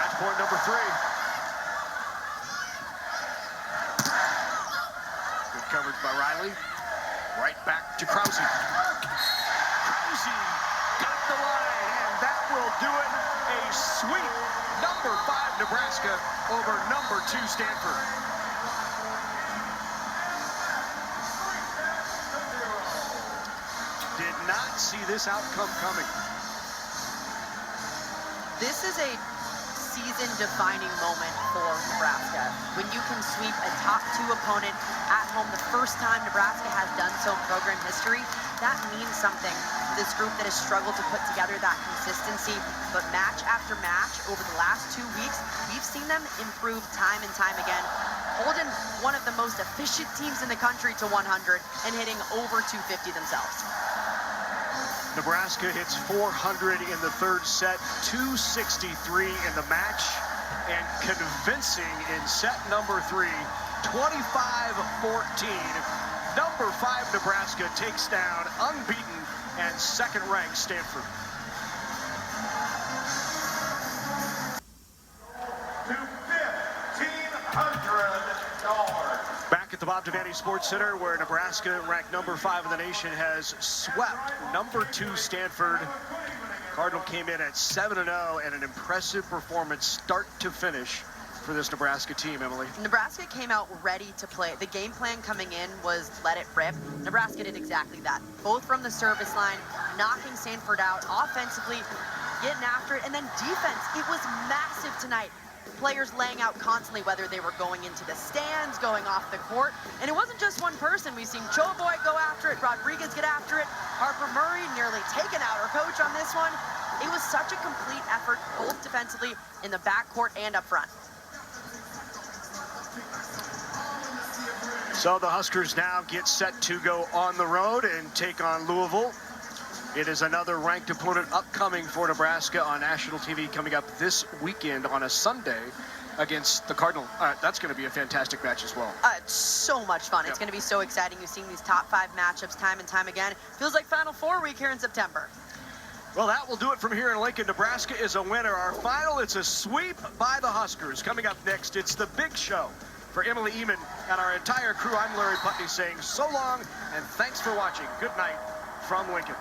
Match point number 3. Good coverage by Riley. Right back to Krause. Got the line, and that will do it. A sweep. Number 5 Nebraska over number 2 Stanford. Did not see this outcome coming. This is a season-defining moment for Nebraska. When you can sweep a top 2 opponent at home the first time Nebraska has done so in program history, that means something. This group that has struggled to put together that consistency, but match after match over the last 2 weeks, we've seen them improve time and time again, holding one of the most efficient teams in the country to 100 and hitting over 250 themselves. Nebraska hits 400 in the third set, 263 in the match, and convincing in set number 3, 25-14. Number 5 Nebraska takes down unbeaten and second-ranked Stanford. To $1,500. Back at the Bob Devaney Sports Center, where Nebraska, ranked number 5 in the nation, has swept number 2 Stanford. Cardinal came in at 7-0 and an impressive performance start to finish for this Nebraska team, Emily. Nebraska came out ready to play. The game plan coming in was let it rip. Nebraska did exactly that. Both from the service line, knocking Stanford out, offensively, getting after it, and then defense. It was massive tonight. Players laying out constantly, whether they were going into the stands, going off the court. And it wasn't just one person. We've seen Choboy go after it, Rodriguez get after it, Harper Murray nearly taken out her coach on this one. It was such a complete effort, both defensively, in the backcourt and up front. So the Huskers now get set to go on the road and take on Louisville. It is another ranked opponent upcoming for Nebraska on national TV coming up this weekend on a Sunday against the Cardinal. That's going to be a fantastic match as well. It's so much fun. It's going to be so exciting. You've seen these top 5 matchups time and time again. Feels like Final Four week here in September. Well, that will do it from here in Lincoln. Nebraska is a winner. Our final, it's a sweep by the Huskers. Coming up next, it's the big show. For Emily Eman and our entire crew, I'm Larry Putney saying so long and thanks for watching. Good night from Lincoln.